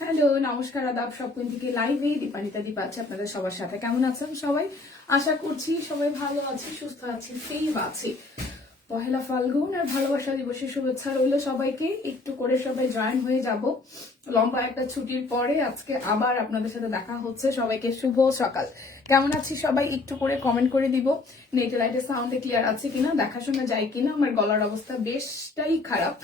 Hello, নমস্কার, আদাব। সবকিন থেকে লাইভে দীপানিতা দীপ আছে আপনাদের সবার সাথে। কেমন আছেন সবাই? আশা করছি সবাই ভালো আছি, সুস্থ আছি, সেফ আছি। পহেলা ফাল্গুন আর ভালোবাসা দিবসের শুভেচ্ছা রইল সবাইকে। একটু করে সবাই জয়েন হয়ে যাব। লম্বা একটা ছুটির পরে আজকে আবার আপনাদের সাথে দেখা হচ্ছে। সবাইকে শুভ সকাল। কেমন আছি সবাই একটু করে কমেন্ট করে দিব। নেট লাইটের সাউন্ডে ক্লিয়ার আছে কিনা, দেখাশোনা যায় কিনা। আমার গলার অবস্থা বেশটাই খারাপ,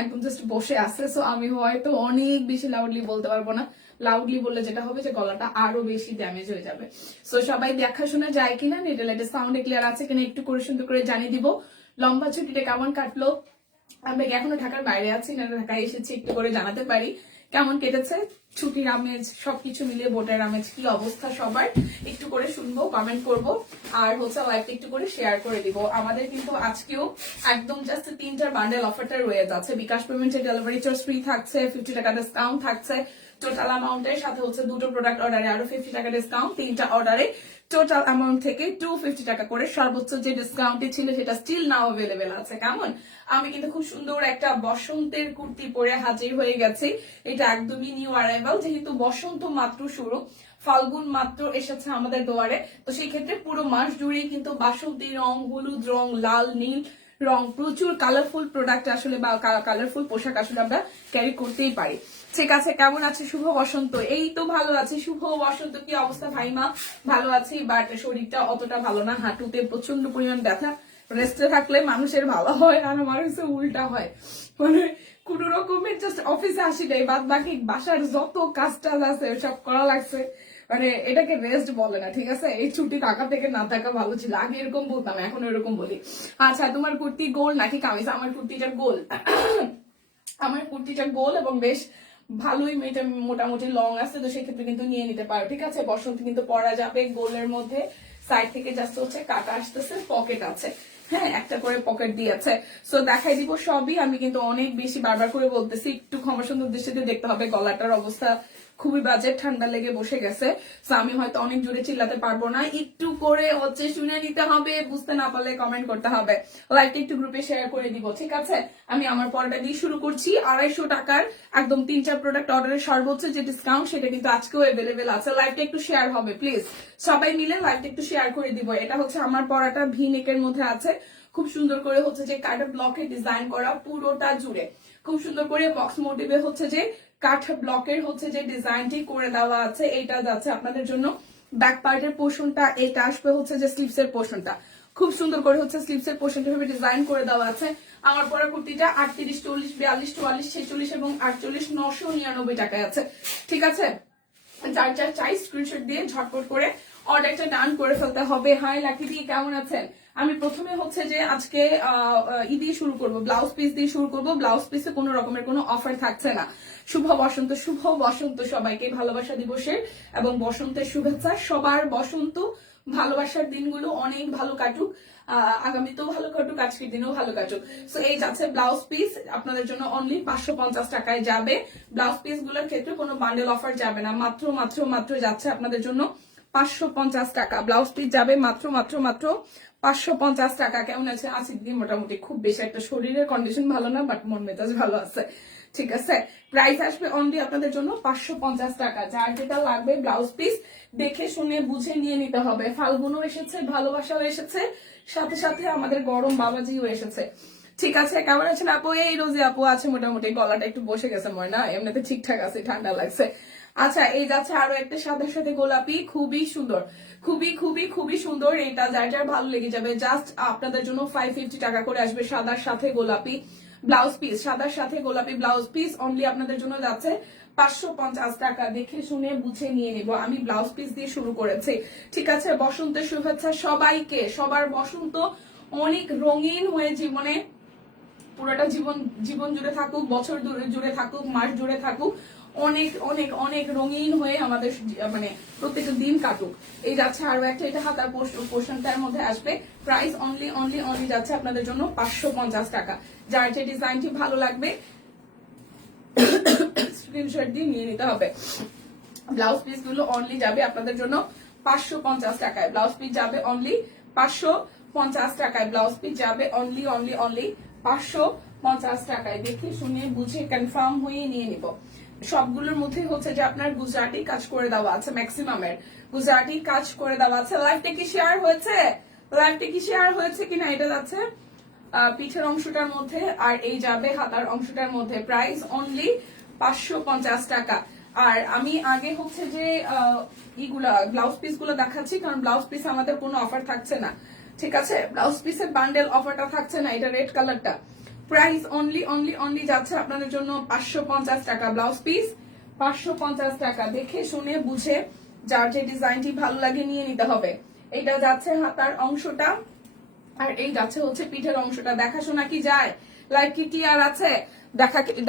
একদম জাস্ট বসে আছে। সো আমি হয়তো অনেক বেশি লাউডলি বলতে পারবো না। লাউডলি বললে যেটা হবে যে গলাটা আরো বেশি ড্যামেজ হয়ে যাবে। সো সবাই দেখাশোনা যায় কিনা, নেট লাইটের সাউন্ডে ক্লিয়ার আছে কিনা একটু করে সুন্দর করে জানিয়ে দিব। লম্বা ছুটিটা কেমন কাটলো? আমি এখনো ঢাকার বাইরে আছি না, ঢাকায় এসেছি, একটু করে জানাতে পারি কেমন কেটেছে ছুটির আমেজ, সবকিছু মিলিয়ে বোটের আমেজ কি অবস্থা সবার একটু করে শুনবো, কমেন্ট করব। আর হচ্ছে লাইভটা একটু করে শেয়ার করে দিব। আমাদের কিন্তু আজকেও একদম জাস্ট 3টার বান্ডেল অফারটা রয়ে যাচ্ছে। বিকাশ পেমেন্টে ডেলিভারি চার্জ ফ্রি থাকছে, 50 টাকা ডিসকাউন্ট থাকছে টোটাল অ্যামাউন্টের সাথে। হচ্ছে দুটো প্রোডাক্ট অর্ডারে আরো 50 টাকা ডিসকাউন্ট, 3টা অর্ডারে টোটাল অ্যামাউন্ট থেকে 250 টাকা করে। সর্বোচ্চ যে ডিসকাউন্টটি ছিল সেটা স্টিল নাও অ্যাভেলেবেল আছে। কেমন? আমি কিন্তু খুব সুন্দর একটা বসন্তের কুর্তি পরে হাজির হয়ে গেছি। এটা একদমই নিউ অ্যারাইভাল, যেহেতু বসন্ত মাত্র শুরু, ফাল্গুন মাত্র এসেছে আমাদের দুয়ারে। তো সেই ক্ষেত্রে পুরো মাস জুড়েই কিন্তু বাসন্তী রং, হলুদ রং, লাল, নীল রং, প্রচুর কালারফুল প্রোডাক্ট আসলে বা কালারফুল পোশাক আসলে আমরা ক্যারি করতেই পারি। ঠিক আছে, কেমন আছে শুভ বসন্ত? এই তো ভালো আছে। শুভ বসন্ত কি অবস্থা ভাইমা? ভালো আছি, বাট শরীরটা অতটা ভালো না। হাঁটুতে প্রচন্ড পরিমাণ ব্যথা। রেস্টে থাকলে মানুষের ভালো হয়, আর আমার হচ্ছে উল্টা হয়। মানে কোন রকমের জাস্ট অফিসে আসি নাই, বাদ বাকি বাসার যত কাজ টাজ আছে সব করা লাগছে। মানে এটাকে রেস্ট বলে না, ঠিক আছে? এই ছুটি থাকা থেকে না থাকা ভালো ছিল। আগে এরকম বলতাম, এখন এরকম বলি। আচ্ছা, তোমার কুর্তি গোল নাকি কামিজ? আমার কুর্তিটা গোল। আমার কুর্তিটা গোল এবং বেশ ভালোই মেয়েটা মোটামুটি লং আছে, তো সেক্ষেত্রে কিন্তু নিয়ে নিতে পারো। ঠিক আছে, বসন্ত কিন্তু পরা যাবে। গোলের মধ্যে সাইড থেকে জাস্ট হচ্ছে কাটা আসতেছে, পকেট আছে, হ্যাঁ একটা করে পকেট দিয়েছে। সো দেখাই দিব সবই। আমি কিন্তু অনেক বেশি বারবার করে বলতেছি, একটু ক্ষমা সুন্দর দৃষ্টিতে দেখতে হবে। গলাটার অবস্থা খুবই বাজে, ঠান্ডা লেগে বসে গেছে। সো আমি হয়তো অনেক জোরে চিল্লাতে পারবো না, একটু করে হচ্ছে শুনে নিতে হবে। বুঝতে না পারলে কমেন্ট করতে হবে। লাইকটা একটু গ্রুপে শেয়ার করে দিব, ঠিক আছে? আমি আমার পরটা দিয়ে শুরু করছি। 250 টাকার একদম 3টা প্রোডাক্ট অর্ডারের সর্বোচ্চ যে ডিসকাউন্ট সেটা কিন্তু আজকেও অ্যাভেলেবেল আছে। লাইভটা একটু শেয়ার হবে প্লিজ, সবাই মিলে লাইভটা একটু শেয়ার করে দিব। এটা হচ্ছে আমার পরাটা ভি নেকের মধ্যে আছে, খুব সুন্দর করে হচ্ছে যে কাঠের ব্লকে ডিজাইন করা পুরোটা জুড়ে। খুব সুন্দর করে বক্স মোটিভে হচ্ছে যে কাঠ ব্লকের হচ্ছে যে ডিজাইনটি করে দেওয়া আছে। এটা যাচ্ছে আপনাদের জন্য ব্যাক পার্টের পোর্শনটা, এটা আসবে হচ্ছে যে স্লিভস এর পোর্শনটা। খুব সুন্দর করে হচ্ছে স্লিভস এর পোর্শনটা ভাবে ডিজাইন করে দেওয়া আছে। আমার পরা কুর্তিটা 38, 40, 42, 44, 46 এবং 48 999 টাকায় আছে। ঠিক আছে, যার যার চাই স্ক্রিনশট দিয়ে ঝটপট করে অর্ডারটা ডান করে ফেলতে হবে। হাই লাকি দি, কেমন আছেন? আমি প্রথমে হচ্ছে যে আজকে ই দিয়ে শুরু করব, ব্লাউজ পিস দিয়ে শুরু করব। ব্লাউজ পিসে কোনো রকমের কোনো অফার থাকছে না। শুভ বসন্ত, শুভ বসন্ত সবাইকে, ভালোবাসা দিবসের এবং বসন্তের শুভেচ্ছা। সবার বসন্ত ভালোবাসার দিনগুলো অনেক ভালো কাটুক, আগামীতেও ভালো কাটুক, আজকের দিনেও ভালো কাটুক। সো এই যাচ্ছে ব্লাউজ পিস আপনাদের জন্য অনলি 550 টাকায় যাবে। ব্লাউজ পিস গুলোর ক্ষেত্রে কোনো বান্ডেল অফার যাবে না, মাত্র মাত্র মাত্র যাচ্ছে আপনাদের জন্য 550 টাকা। ব্লাউজ পিস যাবে মাত্র মাত্র মাত্র 550 টাকা। কেমন আছে? আজকের দিন মোটামুটি, খুব বেশি একটা শরীরের কন্ডিশন ভালো না, বাট মন মেজাজ ভালো আছে। ঠিক আছে, প্রাইস আসবে অনলি আপনাদের জন্য 550 টাকা। যার যেটা লাগবে ব্লাউজ পিস দেখে শুনে বুঝে নিয়ে নিতে হবে। ফাল্গুনও এসেছে, ভালোবাসাও এসেছে, সাথে সাথে আমাদের গরম বাবাজিও এসেছে। ঠিক আছে, কেমন আছেন আপু? এই রোজি আপু আছে মোটামুটি, গলাটা একটু বসে গেছে ময়না, এমনিতে ঠিকঠাক আছে, ঠান্ডা লাগছে। আচ্ছা, এই যাচ্ছে আরো একটা সাদার সাথে গোলাপি, খুবই সুন্দর, খুবই খুবই খুবই সুন্দর। এটা যার যার ভালো লেগে যাবে। জাস্ট আপনাদের জন্য 550 টাকা করে আসবে সাদার সাথে গোলাপি ব্লাউজ পিস। সাদার সাথে গোলাপি ব্লাউজ পিস অনলি আপনাদের জন্য যাচ্ছে 550 টাকা। দেখে শুনে বুঝে নিয়ে নিব। আমি ব্লাউজ পিস দিয়ে শুরু করেছি। ঠিক আছে, বসন্তের শুভেচ্ছা সবাইকে। সবার বসন্ত অনেক রঙিন হয়ে জীবনে পুরোটা জীবন জীবন জুড়ে থাকুক, বছর জুড়ে থাকুক, মাস জুড়ে থাকুক, অনেক অনেক অনেক রঙিন হয়ে আমাদের মানে প্রত্যেকটা দিন কাটুক। এই যাচ্ছে আরো একটা, এটা হাতার পোর্শনটার মধ্যে আসবে। প্রাইস অনলি অনলি অনলি যাচ্ছে আপনাদের জন্য 550 টাকা। যার যে ডিজাইনটি ভালো লাগবে স্ক্রিনশট দিয়ে নিয়ে নিতে হবে। ব্লাউজ পিস গুলো অনলি যাবে আপনাদের জন্য 550 টাকায়। ব্লাউজ পিস যাবে অনলি 550 টাকায়। ব্লাউজ পিস যাবে অনলি অনলি অনলি 550 টাকায়। দেখে শুনে বুঝে কনফার্ম হয়ে নিয়ে নিব। সবগুলোর মধ্যে হচ্ছে যে আপনার গুজরাটি কাজ করে দেওয়া আছে, ম্যাক্সিমামের গুজরাটি কাজ করে দেওয়া আছে। লাইভটা কি শেয়ার হয়েছে? লাইভটা কি শেয়ার হয়েছে কিনা? এটা যাচ্ছে পিঠের অংশটার মধ্যে, আর এই যাবে হাতার অংশটার মধ্যে। প্রাইস অনলি 550 টাকা। আর আমি আগে হচ্ছে যে ইগুলা ব্লাউজ পিস গুলো দেখাচ্ছি, কারণ ব্লাউজ পিস আমাদের কোনো অফার থাকছে না, ঠিক আছে? ব্লাউজ পিসের বান্ডেল অফারটা থাকছে না, এটা রেড কালারটা। প্রাইস অনলি অনলি অনলি যাচ্ছে আপনাদের জন্য 550 টাকা। ব্লাউজ পিস 550 টাকা। দেখে শুনে বুঝে যার যে ডিজাইনটি ভালো লাগে নিয়ে নিতে হবে। এটা যাচ্ছে হাতার অংশটা, আর এই যাচ্ছে হচ্ছে পিঠের অংশটা। দেখাশোনা কি যায়? লাইভ কি ক্লিয়ার আছে?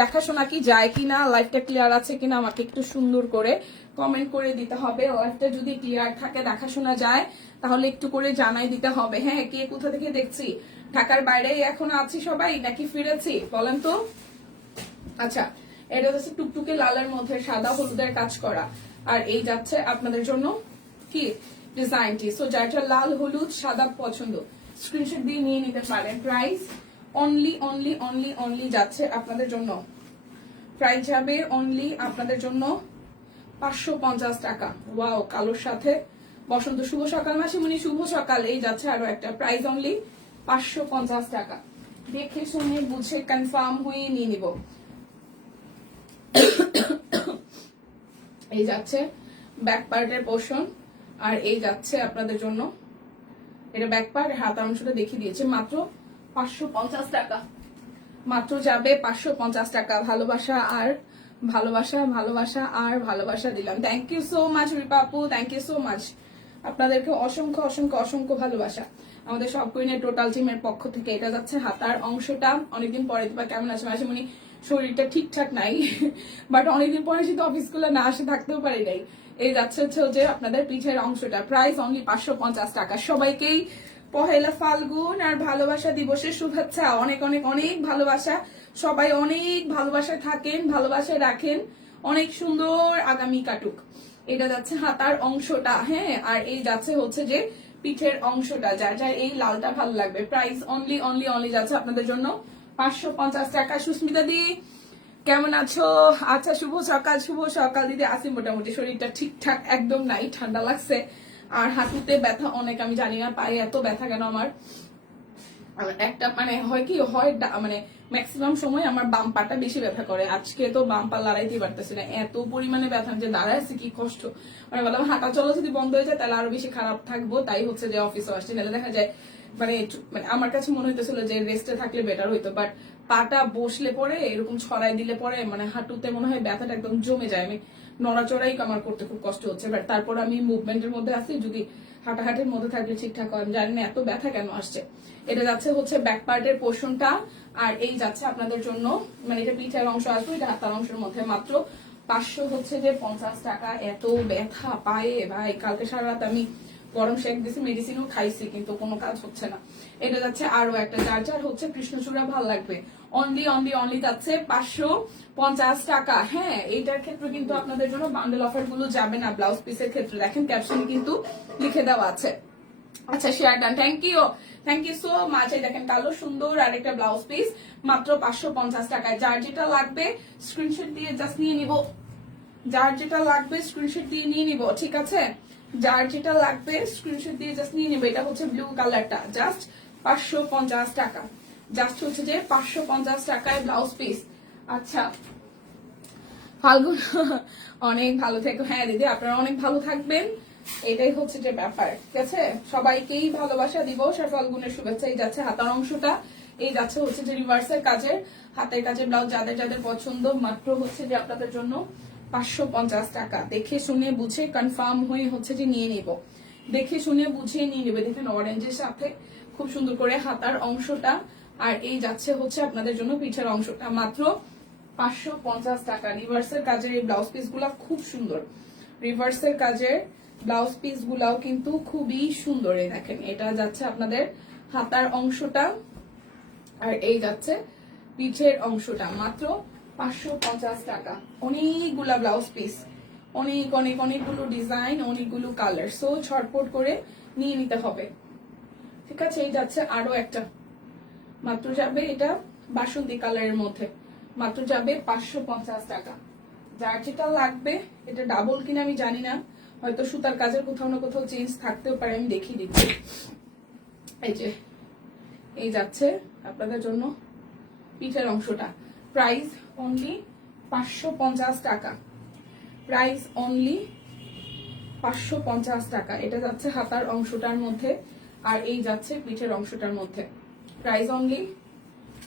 দেখাশোনা কি যায় কিনা, লাইভটা ক্লিয়ার আছে কিনা আমাকে একটু সুন্দর করে কমেন্ট করে দিতে হবে। লাইভটা যদি ক্লিয়ার থাকে, দেখাশোনা যায়, তাহলে একটু করে জানাই দিতে হবে। হ্যাঁ, কে কোথা থেকে দেখছি? ঢাকার বাইরে এখন আছি সবাই নাকি ফিরেছি বলেন তো? আচ্ছা, এটা হচ্ছে টুকটুকে লালের মধ্যে সাদা হলুদের কাজ করা, আর এই যাচ্ছে আপনাদের জন্য কি ডিজাইনটি। সো যার লাল হলুদ সাদা পছন্দ, স্ক্রিনশট দিয়ে নিয়ে নিতে পারেন। Price only only only only যাচ্ছে আপনাদের জন্য, প্রাইস যাবে অনলি আপনাদের জন্য 550 টাকা। ওয়াও, কালোর সাথে বসন্ত। শুভ সকাল মাসিমণি, শুভ সকাল। এই যাচ্ছে আরো একটা, প্রাইস অনলি 550 টাকা। দেখে শুনে বুঝে কনফার্ম হয়ে নিয়ে নিব। এই যাচ্ছে ব্যাক পার্টের পোর্শন, আর এই যাচ্ছে আপনাদের জন্য এটা ব্যাক পার্ট। হাতার অংশটা দেখিয়ে দিয়েছে, মাত্র 550 টাকা। মাত্র যাবে 550 টাকা। ভালোবাসা আর ভালোবাসা, ভালোবাসা আর ভালোবাসা দিলাম। Thank you so much Ripapu, thank you so much. আপনাদেরকে অসংখ্য অসংখ্য অসংখ্য ভালোবাসা আমাদের সব কুইনের টোটাল টিমের পক্ষ থেকে। এটা যাচ্ছে হাতার অংশটা। অনেকদিন পরে দিবা কেমন আছে মাসিমণি? শরীরটা ঠিকঠাক নাই, বাট অনেকদিন পরে যদি অফিস গুলো না আসে থাকতেও পারি নাই। এই যাচ্ছে হচ্ছে যে আপনাদের পিঠের অংশটা। প্রাইস অনলি 550 টাকা। সবাইকেই পহেলা ফাল্গুন আর ভালোবাসা দিবসের শুভেচ্ছা। অনেক অনেক অনেক ভালোবাসা। সবাই অনেক ভালোবাসায় থাকেন, ভালোবাসায় রাখেন। অনেক সুন্দর আগামী কাটুক। এটা যাচ্ছে হাতার অংশটা, হ্যাঁ, আর এই যাচ্ছে হচ্ছে যে পিঠের অংশটা। যার যার এই লালটা ভালো লাগবে। প্রাইস অনলি অনলি অনলি যাচ্ছে আপনাদের জন্য 550 টাকা। সুস্মিতা দি কেমন আছো? আচ্ছা, শুভ সকাল, শুভ সকাল দিদি। আসি মোটামুটি, শরীরটা ঠিকঠাক একদম নাই, ঠান্ডা লাগছে আর হাঁটুতে ব্যথা অনেক। আমি জানি না পায়ে এত ব্যথা কেন আমার। একটা মানে হয় কি হয়, মানে ম্যাক্সিমাম সময় আমার বাম পাটা বেশি ব্যথা করে। আজকে তো বাম পা লড়াইতেই পারতেছি না, এত পরিমাণে ব্যথা যে দাঁড়াইছি কি কষ্ট। মানে বললাম হাঁটা চলো যদি বন্ধ হয়ে যায় তাহলে আরো বেশি খারাপ থাকবো। তাই হচ্ছে যে অফিসে আসছে, নাহলে দেখা যায় মানে আমার কাছে মনে হইতেছিল যে রেস্টে থাকলে বেটার হইতো, বাট পাটা বসলে পরে এরকম ছড়াই দিলে পরে মানে হাঁটুতে মনে হয় ব্যথাটা একদম জমে যায়। আমি নড়াচড়াই আমার করতে খুব কষ্ট হচ্ছে, বাট তারপর আমি মুভমেন্টের মধ্যে আছি। যদি হাঁটাহাঁটির মধ্যে থাকলে ঠিকঠাক হয়। আমি জানি না এত ব্যথা কেন আসছে। এটা যাচ্ছে হচ্ছে ব্যাক পার্টের পোর্শনটা, আর এই যাচ্ছে আপনাদের জন্য মানে এটা পিঠের অংশ আসবে, এটা হাতার অংশের মধ্যে। মাত্র 550 টাকা। এত ব্যথা পায়ে ভাই, কালকে সারা রাত আমি গরম শেক দিছি, মেডিসিনও খাইছি, কিন্তু কোনো কাজ হচ্ছে না। এটা যাচ্ছে আরো একটা, যার যার হচ্ছে কৃষ্ণচূড়া ভালো লাগবে। অনলি অনলি অনলি যাচ্ছে 550 টাকা। হ্যাঁ, এইটার ক্ষেত্রে কিন্তু আপনাদের জন্য বান্ডেল অফার গুলো যাবে না। ব্লাউজ পিসের ক্ষেত্রে দেখেন ক্যাপশন কিন্তু লিখে দেওয়া আছে। আচ্ছা, share done, thank you, thank you so much. এই দেখেন কালো সুন্দর আরেকটা ব্লাউজ পিস, মাত্র 550 টাকায়। যার যেটা লাগবে স্ক্রিনশট দিয়ে জাস্ট নিয়ে নিব। যার যেটা লাগবে স্ক্রিনশট দিয়ে নিয়ে নিব, ঠিক আছে? যার যেটা লাগবে স্ক্রিনশট দিয়ে জাস্ট নিয়ে নিব। এটা হচ্ছে ব্লু কালারটা, জাস্ট 550 টাকা। জাস্ট হচ্ছে যে 550 টাকায় ব্লাউজ পিস। আচ্ছা ফাল্গুন অনেক ভালো থেকো। হ্যাঁ দিদি, আপনারা অনেক ভালো থাকবেন, এটাই হচ্ছে যে ব্যাপার, ঠিক আছে? সবাইকেই ভালোবাসা দিবস আর ফাল্গুনের শুভেচ্ছা। এই যাচ্ছে হাতার অংশটা, এই যাচ্ছে হচ্ছে যে রিভার্সের কাজের হাতের কাজের ব্লাউজ। যাদের যাদের পছন্দ, মাত্র হচ্ছে যে আপনাদের জন্য 550 টাকা। দেখে শুনে বুঝে কনফার্ম হয়ে হচ্ছে যে নিয়ে নিব। দেখে শুনে বুঝে নিয়ে নেবে। দেখেন অরেঞ্জের সাথে খুব সুন্দর করে হাতার অংশটা, আর এই যাচ্ছে হচ্ছে আপনাদের জন্য পিঠের অংশটা। মাত্র 550 টাকা। রিভার্সের কাজের এই ব্লাউজ পিস গুলা খুব সুন্দর। রিভার্সের কাজের ব্লাউজ পিস গুলাও কিন্তু খুবই সুন্দর। এই দেখেন, এটা যাচ্ছে আপনাদের হাতার অংশটা, আর এই যাচ্ছে পিঠের অংশটা। মাত্র 550 টাকা। অনেকগুলা ব্লাউজ পিস, অনেক অনেক অনেকগুলো ডিজাইন, অনেকগুলো কালার। সো ছটপট করে নিয়ে নিতে হবে, ঠিক আছে? এই যাচ্ছে আরো একটা, মাত্র যাবে এটা বাসন্তী কালারের মধ্যে, মাত্র যাবে 550 টাকা। যার যেটা লাগবে, এটা ডাবল কিনা আমি জানি না, হয়তো সুতার কাজের কোথাও না কোথাও চেঞ্জ থাকতেও পারে, আমি দেখিয়ে দিচ্ছি। এই যে এই যাচ্ছে আপনাদের জন্য পিঠের অংশটা, প্রাইস অনলি 550 টাকা, প্রাইস অনলি 550 টাকা। এটা যাচ্ছে হাতার অংশটার মধ্যে, আর এই যাচ্ছে পিঠের অংশটার মধ্যে, প্রাইস অনলি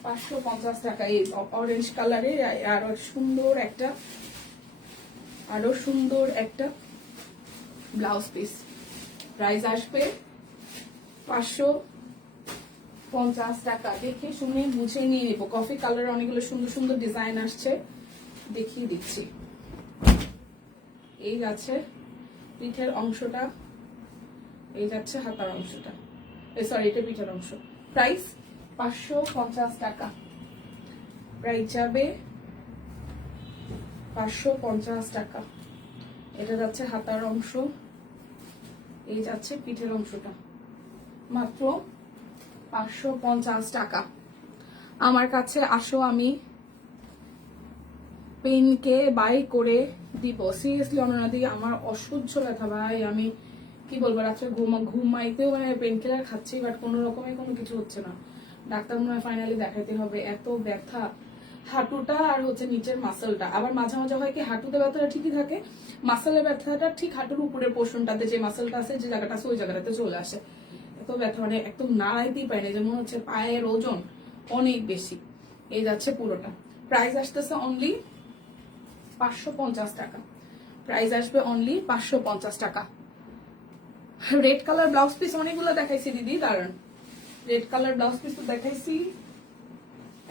550 টাকা। এই অরেঞ্জ কালারের আরো সুন্দর একটা ব্লাউজ পিস, প্রাইস আসবে 550 টাকা। দেখে শুনে বুঝে নিয়ে নিবো। কফি কালারের অনেকগুলো সুন্দর সুন্দর ডিজাইন আসছে, দেখিয়ে দিচ্ছি। এই যাচ্ছে পিঠের অংশটা, এই যাচ্ছে হাতার অংশটা, সরি এটা পিঠের অংশ, প্রাইস 550 টাকা, প্রাইস যাবে 550 টাকা। এটা যাচ্ছে হাতার অংশ, এই যাচ্ছে পিঠের অংশটা, মাত্র 550 টাকা। আমার কাছে আসো, আমি পেনকে বাই করে দিব। সিরিয়াসলি অননাদি, আমার অসহ্য ব্যথা ভাই, আমি কি বলবো, রাত্রে ঘুমাইতেও মানে পেন কিলার খাচ্ছি, বাট কোনো রকমের কোনো কিছু হচ্ছে না। ডাক্তার মনে হয় ফাইনালি দেখাইতে হবে, এত ব্যথা। হাঁটুটা আর হচ্ছে নিচের মাসেলটা, আবার মাঝে মাঝে হয় কি হাঁটুতে ব্যথাটা ঠিকই থাকে, মাসেলের ব্যথাটা ঠিক হাঁটুর উপরের পোর্শনটাতে যে মাসেলটা আছে, যে জায়গাটা আছে ওই জায়গাটাতে চলে আসে। এত ব্যথা, মানে একদম নাড়াইতেই পারি না, যেমন হচ্ছে পায়ের ওজন অনেক বেশি। এই যাচ্ছে পুরোটা, প্রাইস আসতেছে অনলি 550 টাকা, প্রাইস আসবে অনলি 550 টাকা। রেড কালার ব্লাউজ পিস অনেকগুলো দেখাইছি দিদি, দাঁড়ান, রেড কালার ব্লাউজ পিস তো দেখাইছি,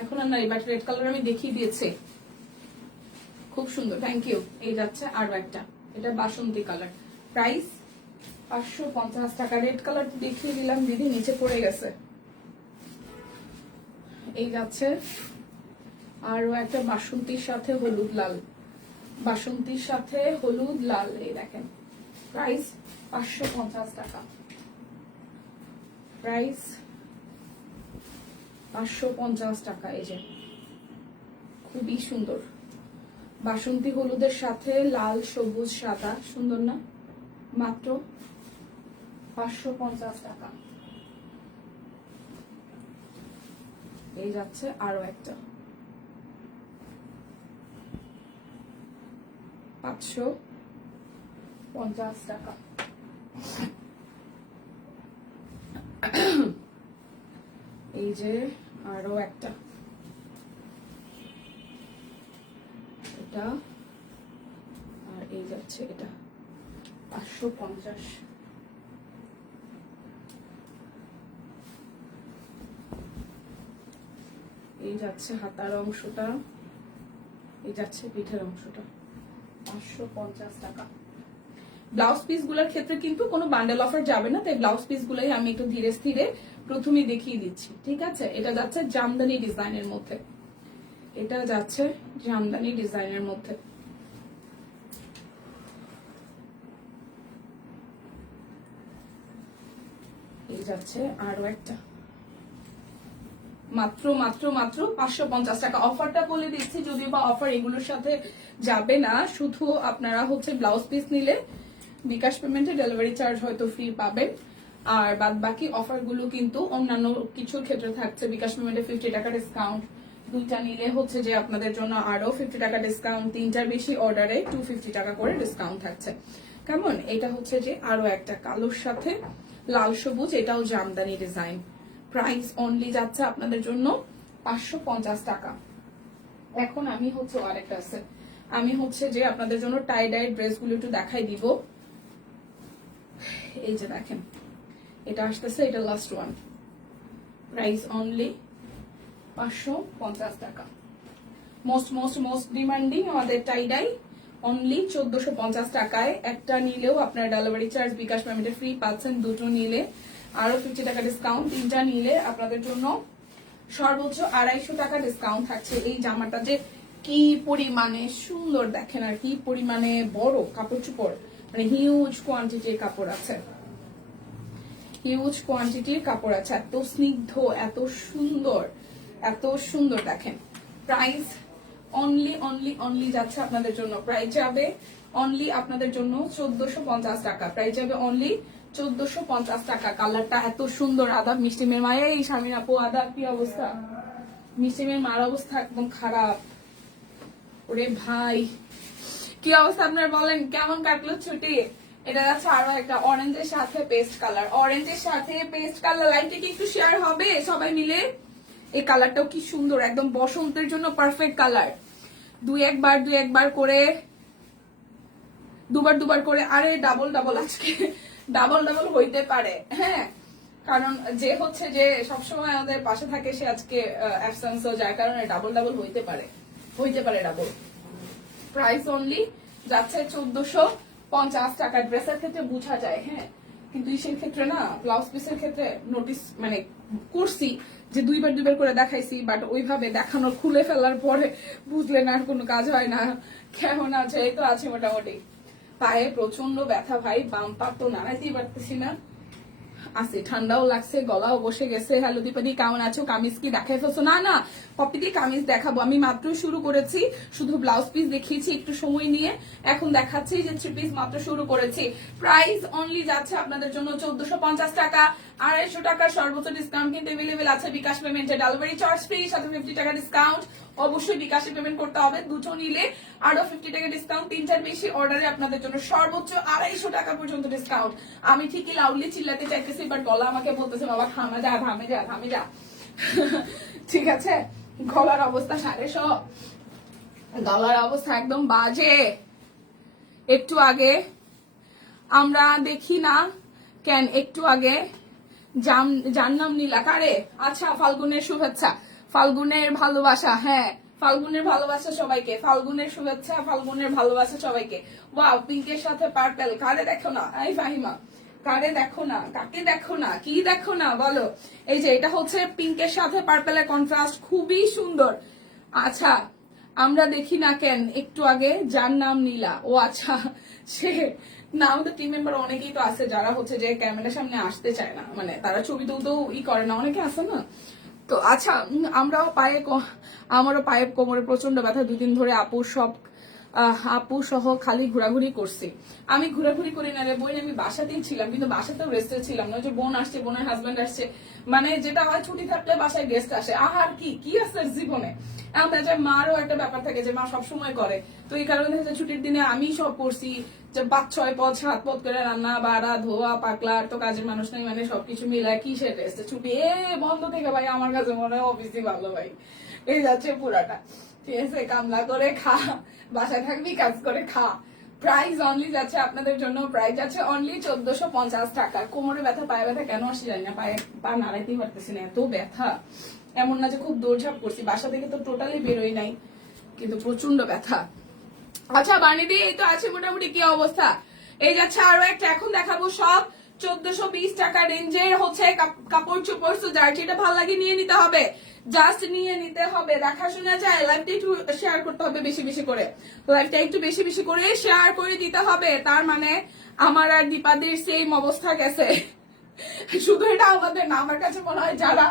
এখন আর নাই, বাট রেড কালার আমি দেখিয়ে দিয়েছি, খুব সুন্দর, থ্যাংক ইউ। এই যাচ্ছে আরো একটা, এটা বাসন্তী কালার, প্রাইস 550 টাকা। রেড কালার তো দেখিয়ে দিলাম দিদি, নিচে পড়ে গেছে। এই যাচ্ছে আরো একটা বাসন্তীর সাথে হলুদ লাল, বাসন্তীর সাথে হলুদ লাল, এই দেখেন, প্রাইস 550 টাকা, প্রাইস 550 টাকা। এই যে খুবই সুন্দর বাসন্তী হলুদের সাথে লাল সবুজ সাদা, সুন্দর না, মাত্র 550 টাকা। এই যাচ্ছে আরো একটা, 550 টাকা। এই যে আরো একটা, এটা, আর এই যাচ্ছে এটা 550। এই যাচ্ছে হাতার অংশটা, এই যাচ্ছে পিঠের অংশটা, 550 টাকা। ব্লাউজ পিস গুলোর ক্ষেত্রে কিন্তু কোনো বান্ডেল অফার যাবে না, তাই ব্লাউজ পিস গুলোই আমি একটু ধীরে ধীরে প্রথমে দেখিয়ে দিচ্ছি, ঠিক আছে। এটা যাচ্ছে জামদানি ডিজাইনের মধ্যে, এটা যাচ্ছে জামদানি ডিজাইনের মধ্যে, এই যাচ্ছে আরো একটা, মাত্র মাত্র মাত্র 550 টাকা। অফারটা বলে দিচ্ছি, যদিও বা অফার এগুলোর সাথে যাবে না, শুধু আপনারা হচ্ছে ব্লাউজ পিস নিলে বিকাশ পেমেন্টে ডেলিভারি চার্জ হয়তো ফ্রি পাবেন, আর বাদ বাকি অফার গুলো কিন্তু অন্যান্য কিছুর ক্ষেত্রে থাকছে। বিকাশ পেমেন্টে 50 টাকা ডিসকাউন্ট, দুইটা নিলে হচ্ছে যে আপনাদের জন্য আরো 50 টাকা ডিসকাউন্ট, তিনটার বেশি অর্ডারে 250 টাকা করে ডিসকাউন্ট থাকছে। কেমন, এটা হচ্ছে যে আরো একটা কালোর সাথে লাল সবুজ, এটাও জামদানি ডিজাইন, প্রাইস অনলি যাচ্ছে আপনাদের জন্য 550 টাকা। এখন আমি হচ্ছে আরেকটা আছে, আমি হচ্ছে যে আপনাদের জন্য টাই ডাই ড্রেস গুলো একটু দেখাই দিব। এই যে দেখেন, এটা আসতেছে, এটা লাস্ট ওয়ান, প্রাইস অনলি 550 টাকা। মোস্ট মোস্ট মোস্ট ডিমান্ডিং আমাদের টাই ডাই, অনলি 1450 টাকায়। একটা নিলেও আপনার ডেলিভারি চার্জ বিকাশ পেমেন্টে ফ্রি পাচ্ছেন, দুটো নিলে আরো 50 টাকা ডিসকাউন্ট, তিনটা নিলে আপনাদের জন্য সর্বোচ্চ 250 টাকা ডিসকাউন্ট থাকছে। এই জামাটা যে কি পরিমাণে সুন্দর দেখেন, আর কি পরিমাণে বড় কাপড় চোপড়, মানে হিউজ কোয়ান্টিটির কাপড় আছে, হিউজ কোয়ান্টিটির কাপড় আছে, এত স্নিগ্ধ, এত সুন্দর, এত সুন্দর দেখেন। প্রাইস অনলি অনলি অনলি যাচ্ছে আপনাদের জন্য, প্রাইস যাবে অনলি আপনাদের জন্য 1450 টাকা, প্রাইস যাবে অনলি 1450 টাকা। কালারটা এত সুন্দর, আদাব মিষ্টিমের মায়ে, এই স্বামীর আপু আদাব, কি অবস্থা? মিষ্টিমের মার অবস্থা একদম খারাপ। ওরে ভাই কি অবস্থা আপনার বলেন, কেমন কাটলো ছুটি? এটা যাচ্ছে আরো একটা অরেঞ্জের সাথে পেস্ট কালার, অরেঞ্জের সাথে পেস্ট কালার। লাইটে কি একটু শেয়ার হবে সবাই মিলে? এই কালারটাও কি সুন্দর, একদম বসন্তের জন্য পারফেক্ট কালার। দুই একবার করে, দুবার করে, আরে ডাবল ডাবল আজকে ডাবল ডাবল হইতে পারে, হ্যাঁ, কারণ যে হচ্ছে যে সবসময় আমাদের পাশে থাকে সে আজকে অ্যাবসেন্স, যার কারণে ডাবল ডাবল হইতে পারে ডাবল। প্রাইস অনলি যাচ্ছে 1450 টাকা। ড্রেসের ক্ষেত্রে বোঝা যায়, হ্যাঁ, কিন্তু ইসের ক্ষেত্রে না, ব্লাউজ পিসের ক্ষেত্রে নোটিস মানে করছি যে দুইবার করে দেখাইছি, বাট ওইভাবে দেখানোর খুলে ফেলার পরে বুঝলেন আর কোনো কাজ হয় না। কেমন আছে? এই তো আছে মোটামুটি। পায়ে প্রচন্ড ব্যথা ভাই, বাম পা তো নাড়াইতেই পারতেছি না, আছে ঠান্ডাও লাগছে, গলাও বসে গেছে। হ্যালো দীপাদি, কেমন আছো? কামিজ কি দেখাই ফেলছো? না পপিদি কামিজ দেখাবো, আমি মাত্র শুরু করেছি, শুধু ব্লাউজ পিস দেখিয়েছি একটু সময় নিয়ে, এখন দেখাচ্ছি যে 3 পিস মাত্র শুরু করেছি। প্রাইস অনলি যাচ্ছে আপনাদের জন্য 1450 টাকা। 250 টাকা সর্বোচ্চ ডিসকাউন্ট কিন্তু এভেলেবেল আছে বিকাশ পেমেন্টে, ডেলিভারি চার্জ ফ্রি, সাথে 50 টাকা ডিসকাউন্ট। অবশ্যই বিকাশে পেমেন্ট করতে হবে, দুটো নিলে আরো 50 টাকা ডিসকাউন্ট, 3-4 বেশি অর্ডারে আপনাদের জন্য সর্বোচ্চ 250 টাকা পর্যন্ত ডিসকাউন্ট। আমি ঠিকই লাউডলি চিল্লাতে চাইতেছি, বাট গলা আমাকে বলতেছে বাবা থামে যা ঠিক আছে, গলার অবস্থা গলার অবস্থা একদম বাজে। একটু আগে আমরা দেখি না কেন, একটু আগে জানলাম নীলা কারে, আচ্ছা ফাল্গুনের শুভেচ্ছা, ফাল্গুনের ভালোবাসা, হ্যাঁ ফাল্গুনের ভালোবাসা সবাইকে, ফাল্গুনের শুভেচ্ছা, ফাল্গুনের ভালোবাসা সবাইকে। ওয়াও, পিঙ্কের সাথে পার্পল, কারে দেখো না, এই ফাহিমা কারে দেখো না, কাকে দেখো না, কি দেখো না বলো? এই যে এটা হচ্ছে পিঙ্কের সাথে পার্পলের কন্ট্রাস্ট, খুবই সুন্দর। আচ্ছা আমরা দেখি না কেন, একটু আগে যার নাম নীলা, ও আচ্ছা সে না, আমাদের টিম মেম্বার অনেকেই তো আছে যারা হচ্ছে যে ক্যামেরার সামনে আসতে চায় না, মানে তারা ছবি তুলতেও করে না, অনেকে আছে না। তো আচ্ছা, আমারও পায়ে কোমরে প্রচন্ড ব্যথা, 2 দিন ধরে আপু সহ খালি ঘোরাঘুরি করছি। আমি ঘোরাঘুরি করি না রে বোন, আমি বাসাতেই ছিলাম, কিন্তু বাসাতেও রেস্টে ছিলাম না, যে বোন আসছে, বোনের হাজবেন্ড আসছে, মানে যেটা হয় ছুটি থাকলে বাসায় গেস্ট আসে, আহার কি আছে জীবনে। মারও একটা ব্যাপার থাকে যে মা সবসময় করে, তো এই কারণে ছুটির দিনে আমি সব করছি, যে 5-6 পদ 7 পদ করে রান্না বাড়া ধোয়া পাকলা, আর তো কাজের মানুষ নাই, মানে সবকিছু মিলায় কিসের রেস্ট ছুটি বন্ধ থেকে ভাই আমার কাছে মনে হয় অফিসই ভালো ভাই। এই যাচ্ছে পুরাটা, ঠিক আছে, কামলা করে খা, বাসায় থাকবি কাজ করে খা। প্রাইস অনলি যাচ্ছে আপনাদের জন্য, প্রাইস যাচ্ছে অনলি 1450 টাকা। কোমরে ব্যথা পায়ে ব্যথা কেন আসি জানি না, পা নাড়াইতেই পারতেছি না, এত ব্যথা। এমন না যে খুব দৌড়ঝাঁপ করছি, বাসা থেকে তো টোটালি বেরোই নাই, কিন্তু প্রচন্ড ব্যথা। আচ্ছা বানিদি, এই তো আছে মোটামুটি, কি অবস্থা? এই যাচ্ছে আরো একটা, এখন দেখাবো সব 1420 টাকা রেঞ্জের হচ্ছে কাপড় চোপড়, যার যেটা ভালো লাগে নিয়ে নিতে হবে, জাস্ট নিয়ে নিতে হবে। দেখা শোনা যায়, লাইভটা একটু শেয়ার করতে হবে বেশি বেশি করে, লাইভটা একটু বেশি বেশি করে শেয়ার করে দিতে হবে, তার মানে আমার আর দীপাদের সেম অবস্থা গেছে। শুধু এটা আমাদের না, আমার কাছে মনে হয় যারা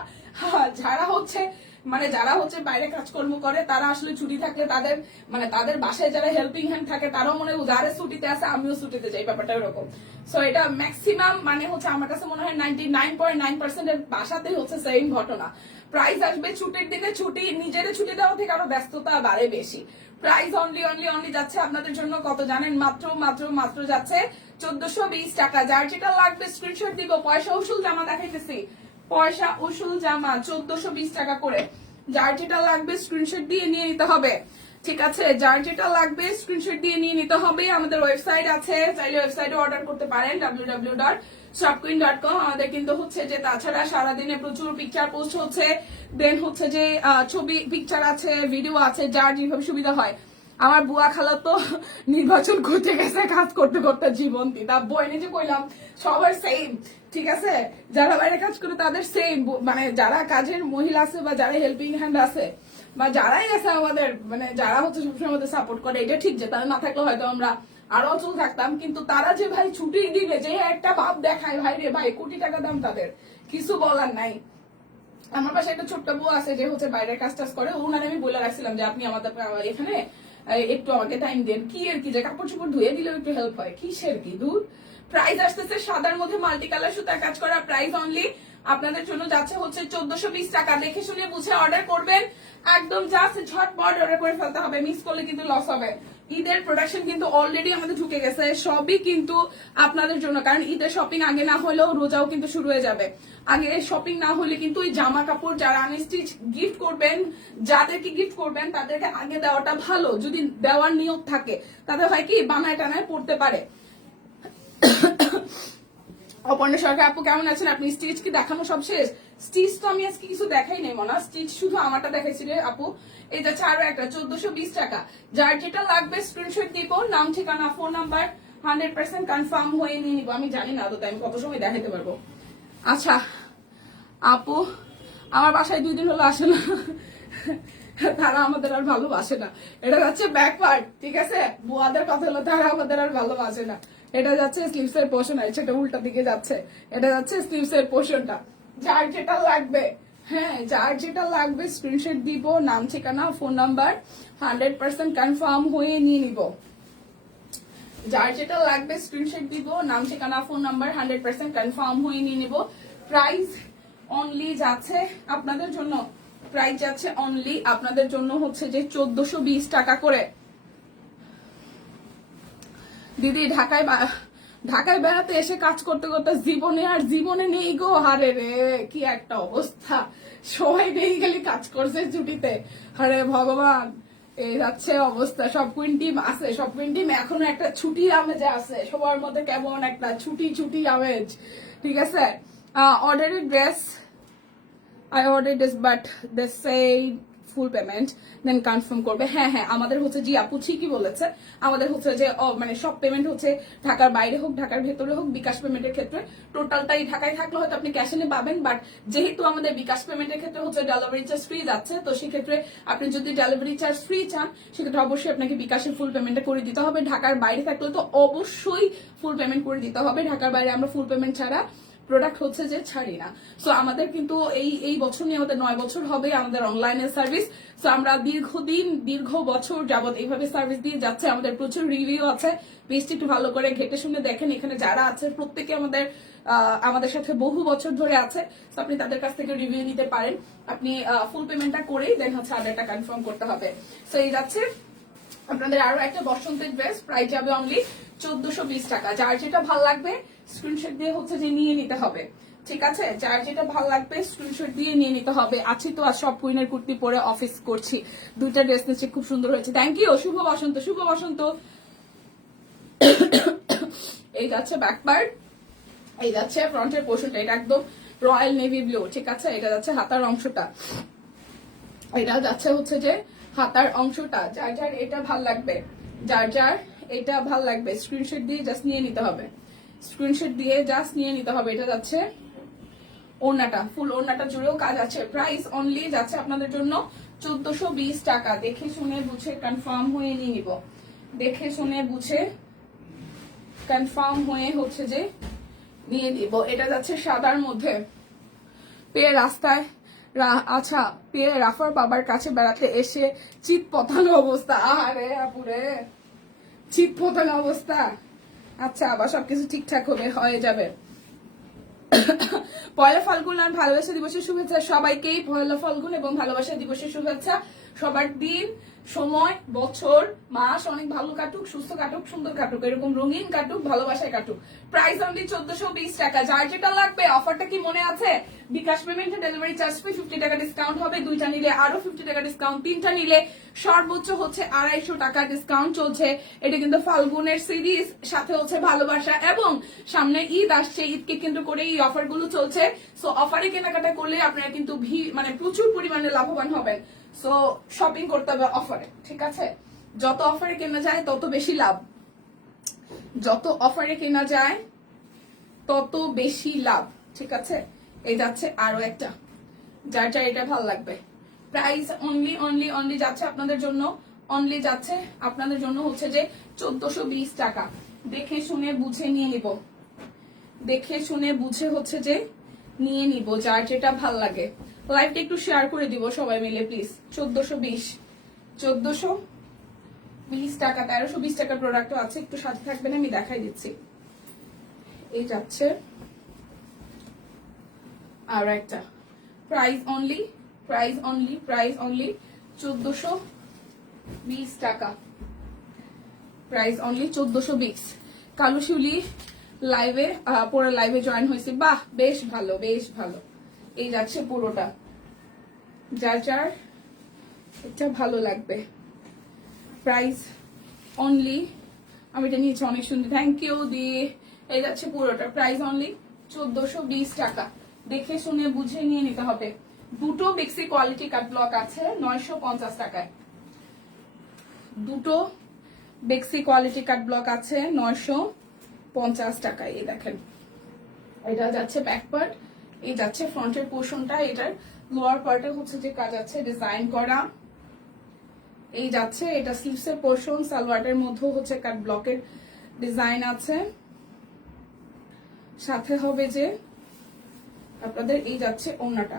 হচ্ছে বাইরে কাজকর্ম করে, তারা আসলে ছুটি থাকলে তাদের বাসায় যারা হেল্পিং হ্যান্ড থাকে, তারাও মনে হয় যারা ছুটিতে আছে আমিও ছুটিতে যাই, ব্যাপারটা এরকম। সো এটা ম্যাক্সিমাম মানে হচ্ছে আমার কাছে মনে হয় 99.9% এর বাসাতেই হচ্ছে সেম ঘটনা। প্রাইস আসবে ছুটির দিনে, নিজের ছুটি দেওয়া থেকে আরো ব্যস্ততা বাড়ে বেশি। প্রাইস অনলি যাচ্ছে আপনাদের জন্য কত জানেন? মাত্র যাচ্ছে 1420 টাকা। যার যেটা লাগবে স্ক্রিনশট দিব, পয়সা উসুল জামা দেখাইতেছি, পয়সা উসুল জামা 1420 টাকা করে। যার যেটা লাগবে স্ক্রিনশট দিয়ে নিয়ে নিতে হবে, ঠিক আছে? যার যেটা লাগবে স্ক্রিনশট দিয়ে নিয়ে নিতে হবে। আমাদের ওয়েবসাইট আছে, চাইলে ওয়েবসাইটে অর্ডার করতে পারেন, www.shopqueen.com। আমাদের কিন্তু হচ্ছে যে তাছাড়া সারাদিনে প্রচুর পিকচার পোস্ট হচ্ছে, দেন হচ্ছে যে ছবি পিকচার আছে, ভিডিও আছে, যার যেভাবে সুবিধা হয়। আমার বুয়া খালা তো নির্বাচন করতে গেছে কাজ করতে করতে জীবন দিতা, বই নিজে কইলাম সবার সেম, ঠিক আছে? যারা বাইরে কাজ করে তাদের সেম, মানে যারা কাজের মহিলা আছে বা যারা হেল্পিং হ্যান্ড আছে বা যারাই আছে আমাদের, মানে যারা হচ্ছে সবসময় আমাদের সাপোর্ট করে, এটা ঠিক যে তারা না থাকলে হয়তো আমরা আরো অচল থাকতাম, কিন্তু তারা যে ভাই ছুটির দিনে যে একটা ভাব দেখায়, ভাই রে ভাই, কোটি টাকা দাম তাদের, কিছু বলার নাই। আমার পাশে একটা ছোট্ট বউ আছে যে হচ্ছে বাইরের কাজ টাজ করে, ওনার আমি বলে রাখছিলাম যে আপনি আমাদের এখানে একটু আমাকে টাইম দেন, কি আর কি যে কাপড় চোপড় ধুয়ে দিলেও একটু হেল্প হয়, কিসের কি দূর। প্রাইস আসতেছে সাদার মধ্যে মাল্টি কালার সুতার কাজ করা, প্রাইস অনলি আপনাদের জন্য যাচ্ছে হচ্ছে 1420 টাকা। দেখে শুনে বুঝে অর্ডার করবেন, একদম জাস্ট ঝটপট অর্ডার করে ফেলতে হবে, মিস করলে কিন্তু লস হবে। ঈদের প্রোডাকশন কিন্তু অলরেডি আমাদের ঢুকে গেছে, সবই কিন্তু আপনাদের জন্য, কারণ ঈদের শপিং আগে না হলেও রোজাও কিন্তু শুরু হয়ে যাবে। আগে শপিং না হলে কিন্তু ওই জামা কাপড় যারা আনস্টিচ গিফট করবেন, যাদেরকে গিফট করবেন তাদেরকে আগে দেওয়াটা ভালো, যদি দেওয়ার নিয়ত থাকে তাদের হয় কি বানায় টানায় পড়তে পারে। অপর্ণা সরকার আপু কেমন আছেন? আপনি স্টিচ কি দেখানো সব শেষ? স্টিচ তো আমি আজকে কিছু দেখাই নেই মনে, স্টিচ শুধু আমারটা দেখাইছি রে আপু। এই যাচ্ছে আরো একটা 1420 টাকা। যার যেটা লাগবে স্ক্রিনশট দিব, নাম ঠিকানা ফোন নাম্বার 100% কনফার্ম হয়ে নিয়ে নিবো। আমি জানি না তো আমি কত সময় দেখাইতে পারবো। আচ্ছা আপু আমার বাসায় 2 দিন হলো আসে না, তারা আমাদের আর ভালোবাসে না। এটা যাচ্ছে ব্যাক পার্ট, ঠিক আছে? বুয়াদের কথা হলো তারা আমাদের আর ভালোবাসে না। এটা যাচ্ছে স্লিভস এর পোর্শন, সেটা উল্টা দিকে যাচ্ছে, এটা যাচ্ছে স্লিভস এর পোর্শনটা। যার যেটা লাগবে, হ্যাঁ যার যেটা লাগবে স্ক্রিনশট দিব, নাম ঠিকানা ফোন নাম্বার 100% কনফার্ম হয়ে নিয়ে নিব। যার যেটা লাগবে স্ক্রিনশট দিব, নাম ঠিকানা ফোন নাম্বার 100% কনফার্ম হয়ে নিয়ে নিব। প্রাইস অনলি যাচ্ছে আপনাদের জন্য, প্রাইস যাচ্ছে অনলি আপনাদের জন্য হচ্ছে যে 1420 টাকা করে। দিদি ঢাকায় বেড়াতে এসে কাজ করতে করতে জীবনে নেই গো, হারে রে কি একটা অবস্থা, সবাই নেই গেলে কাজ করছে ছুটিতে, আরে ভগবান এই যাচ্ছে অবস্থা। সব কুইন টিম আছে, সব কুইন টিম এখনো একটা ছুটির আমেজে আছে, সবার মধ্যে কেমন একটা ছুটি আমেজ, ঠিক আছে? অর্ডারের dress I ordered this but they say full payment then confirm করবে। হ্যাঁ আমাদের হচ্ছে জি আপু ঠিকই বলেছে, আমাদের হচ্ছে যে মানে সব পেমেন্ট হচ্ছে ঢাকার বাইরে হোক ঢাকার ভেতরে হোক, বিকাশ পেমেন্টের ক্ষেত্রে টোটালটাই ঢাকায় থাকলে হয়তো আপনি ক্যাশ এনে পাবেন, বাট যেহেতু আমাদের বিকাশ পেমেন্টের ক্ষেত্রে হচ্ছে ডেলিভারি চার্জ ফ্রি যাচ্ছে, তো সেক্ষেত্রে আপনি যদি ডেলিভারি চার্জ ফ্রি চান সেক্ষেত্রে অবশ্যই আপনাকে বিকাশের ফুল পেমেন্টটা করে দিতে হবে। ঢাকার বাইরে থাকলে তো অবশ্যই ফুল পেমেন্ট করে দিতে হবে, ঢাকার বাইরে আমরা ফুল পেমেন্ট ছাড়া প্রোডাক্ট হচ্ছে যে ছাড়ি না। সো আমাদের কিন্তু এই বছর নিয়ে আমাদের 9 বছর হবে আমাদের অনলাইনের সার্ভিস। সো আমরা দীর্ঘ বছর যাবত এইভাবে সার্ভিস দিয়ে যাচ্ছে, আমাদের প্রচুর রিভিউ আছে, পেজটি একটু ভালো করে ঘেটে শুনে দেখেন। এখানে যারা আছে প্রত্যেকে আমাদের সাথে বহু বছর ধরে আছে, তো আপনি তাদের কাছ থেকে রিভিউ নিতে পারেন। আপনি ফুল পেমেন্টটা করেই দেন হচ্ছে অর্ডারটা কনফার্ম করতে হবে। সো এই যাচ্ছে আপনাদের আরো একটা বসন্তের ড্রেস, প্রাইস যাবে অনলি 1420 টাকা। যার যেটা ভালো লাগবে স্ক্রিনশট দিয়ে হচ্ছে যে নিয়ে নিতে হবে, ঠিক আছে? যার যেটা ভালো লাগবে স্ক্রিনশট দিয়ে নিয়ে নিতে হবে। আছি তো আর সব কুইনের কুর্তি পরে অফিস করছি, 2টা ড্রেস নিচ্ছে, খুব সুন্দর হয়েছে, থ্যাংক ইউ। শুভ বসন্ত। এই যাচ্ছে ব্যাক পার্ট, এই যাচ্ছে ফ্রন্টের পোর্শনটা, এটা একদম রয়্যাল নেভি ব্লু, ঠিক আছে? এটা যাচ্ছে হাতার অংশটা, এটা যাচ্ছে হচ্ছে যে হাতার অংশটা। যার এটা ভাল লাগবে, যার এটা ভাল লাগবে স্ক্রিনশট দিয়ে জাস্ট নিয়ে নিতে হবে, স্ক্রিনশট দিয়ে জাস্ট নিয়ে নিতে হবে। এটা যাচ্ছে ওড়নাটা, ফুল ওড়নাটা জুড়েও কাজ আছে। প্রাইস অনলি যাচ্ছে আপনাদের জন্য 1420 টাকা। দেখে শুনে বুঝে কনফার্ম হয়ে নিয়ে নিব, দেখে শুনে বুঝে কনফার্ম হয়ে হচ্ছে যে নিয়ে নিব। এটা যাচ্ছে সাদার মধ্যে, পেয়ে রাস্তায় আচ্ছা পেয়ে রাফার বাবার কাছে বেড়াতে এসে চিত পতানো অবস্থা, আরে আপুরে চিত পতানো অবস্থা। আচ্ছা আবার সবকিছু ঠিকঠাক হয়ে যাবে। পয়লা ফাল্গুন আর ভালোবাসা দিবসের শুভেচ্ছা সবাইকেই, পয়লা ফাল্গুন এবং ভালোবাসা দিবসের শুভেচ্ছা। সবার দিন, সময়, বছর, মাস অনেক ভালো কাটুক, সুস্থ কাটুক, সুন্দর কাটুক, এরকম রঙিন কাটুক, ভালোবাসায় কাটুক। প্রাইস অনলি 1420 টাকা। যার যেটা লাগবে, অফারটা কি মনে আছে? বিকাশ পেমেন্টে ডেলিভারি চার্জ ফি 50 টাকা ডিসকাউন্ট হবে, 2টা নিলে আরো 50 টাকা ডিসকাউন্ট, 3টা নিলে সর্বোচ্চ হচ্ছে 250 টাকা ডিসকাউন্ট চলছে। এটা কিন্তু ফাল্গুনের সিরিজ, সাথে হচ্ছে ভালোবাসা, এবং সামনে ঈদ আসছে, ঈদকে কেন্দ্র করে এই অফার গুলো চলছে। সো অফারে কেনাকাটা করলে আপনারা কিন্তু মানে প্রচুর পরিমাণে লাভবান হবেন। সো শপিং করতে হবে অফারে, ঠিক আছে? যত অফারে কেনা যায় তত বেশি লাভ, যত অফারে কেনা যায় তত বেশি লাভ, ঠিক আছে? এই যাচ্ছে আরো একটা, যার এটা ভালো লাগবে। প্রাইস অনলি যাচ্ছে আপনাদের জন্য, অনলি যাচ্ছে আপনাদের জন্য হচ্ছে যে 1420 টাকা। দেখে শুনে বুঝে নিয়ে নিব, দেখে শুনে বুঝে হচ্ছে যে নিয়ে নিব, যার যেটা ভাল লাগে। লাইভটা একটু শেয়ার করে দিব সবাই মিলে প্লিজ। 1420 টাকা, 1320 টাকার প্রোডাক্টও আছে, একটু সাথে থাকবেন, আমি দেখাই দিচ্ছি। এই যাচ্ছে আর একটা প্রাইস অনলি 1420 টাকা, প্রাইস অনলি 1420। কালু শিউলি লাইভে পরে লাইভে জয়েন হয়েছে, বাহ বেশ ভালো বেশ ভালো। এই যাচ্ছে পুরোটা, যার যার এটা ভালো লাগবে। প্রাইস অনলি, আমি এটা নিয়েছি অনেক সুন্দর, থ্যাংক ইউ দি। এই যাচ্ছে পুরোটা, প্রাইস অনলি 1420 টাকা। দেখে শুনে বুঝে নিয়ে নিতে হবে। দুটো বেক্সি কোয়ালিটি কাট ব্লক আছে 950 টাকায়, দুটো বেক্সি কোয়ালিটি কাট ব্লক আছে 950 টাকায়। এই দেখেন, এটা যাচ্ছে ব্যাক পার্ট, এই যাচ্ছে ফ্রন্টের পোর্শনটা, এটার লোয়ার পার্টে হচ্ছে যে কাজ আছে ডিজাইন করা। এই যাচ্ছে এটা স্লিভসের পোর্শন, সালোয়ারের মধ্যেও হচ্ছে কাট ব্লকের ডিজাইন আছে। সাথে হবে যে আপনাদের এই যাচ্ছে ওড়নাটা,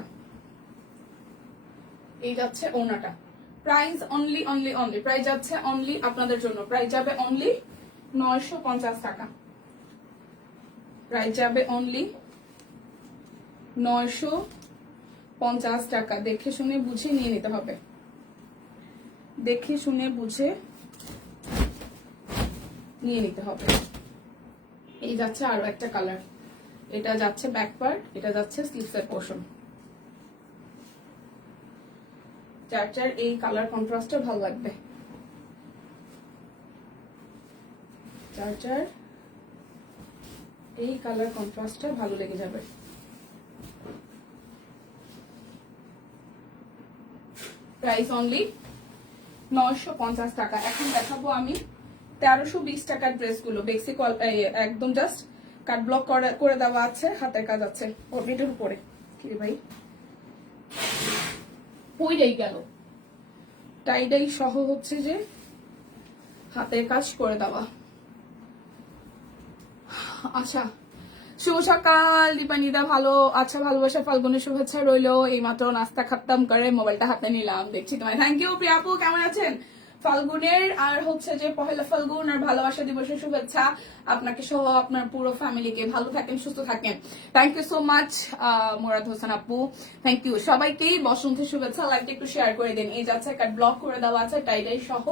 এই যাচ্ছে ওড়নাটা। প্রাইস অনলি প্রাইস যাচ্ছে অনলি আপনাদের জন্য, প্রাইস যাবে অনলি 950 টাকা, প্রাইস যাবে অনলি 950 টাকা। দেখে শুনে বুঝে নিয়ে নিতে হবে, দেখে শুনে বুঝে নিয়ে নিতে হবে। এই যাচ্ছে আরো একটা কালার, এটা যাচ্ছে ব্যাক পার্ট, এটা যাচ্ছে স্লিভসের পোর্শন। যার যার এই কালার কন্ট্রাস্টটা ভালো লাগবে, যার যার এই কালার কন্ট্রাস্টটা ভালো লেগে যাবে। প্রাইস অনলি 950 টাকা। এখন দেখাবো আমি 1320 টাকার ড্রেসগুলো, বেসিক একদম জাস্ট কাট ব্লক করে দেওয়া আছে, হাতের কাজ আছে এটার উপরে। কি ভাই পইরাই গেল, টাইডাই সহ হচ্ছে যে হাতের কাজ করে দেওয়া। আচ্ছা, শুভ সকাল দীপানিদা, ভালো আচ্ছা, ভালোবাসা ফাল্গুনের শুভেচ্ছা রইলো। এইমাত্র নাস্তা খাত্তাম করে মোবাইলটা হাতে নিলাম, দেখছি তোমায়। থ্যাংক ইউ প্রিয়া আপু, কেমন আছেন? ফাল্গুনের আর হচ্ছে যে পহেলা ফাল্গুন আর ভালোবাসা দিবসের শুভেচ্ছা আপনাকে সহ আপনার পুরো ফ্যামিলিকে। ভালো থাকেন, সুস্থ থাকেন। Thank you so much Murad Hossain আপু, থ্যাংক ইউ। সবাইকেই বসন্তের শুভেচ্ছা। লাইকটা একটু শেয়ার করে দিন। এই যাচ্ছে কাট ব্লক করে দেওয়া আছে টাইডাই সহ,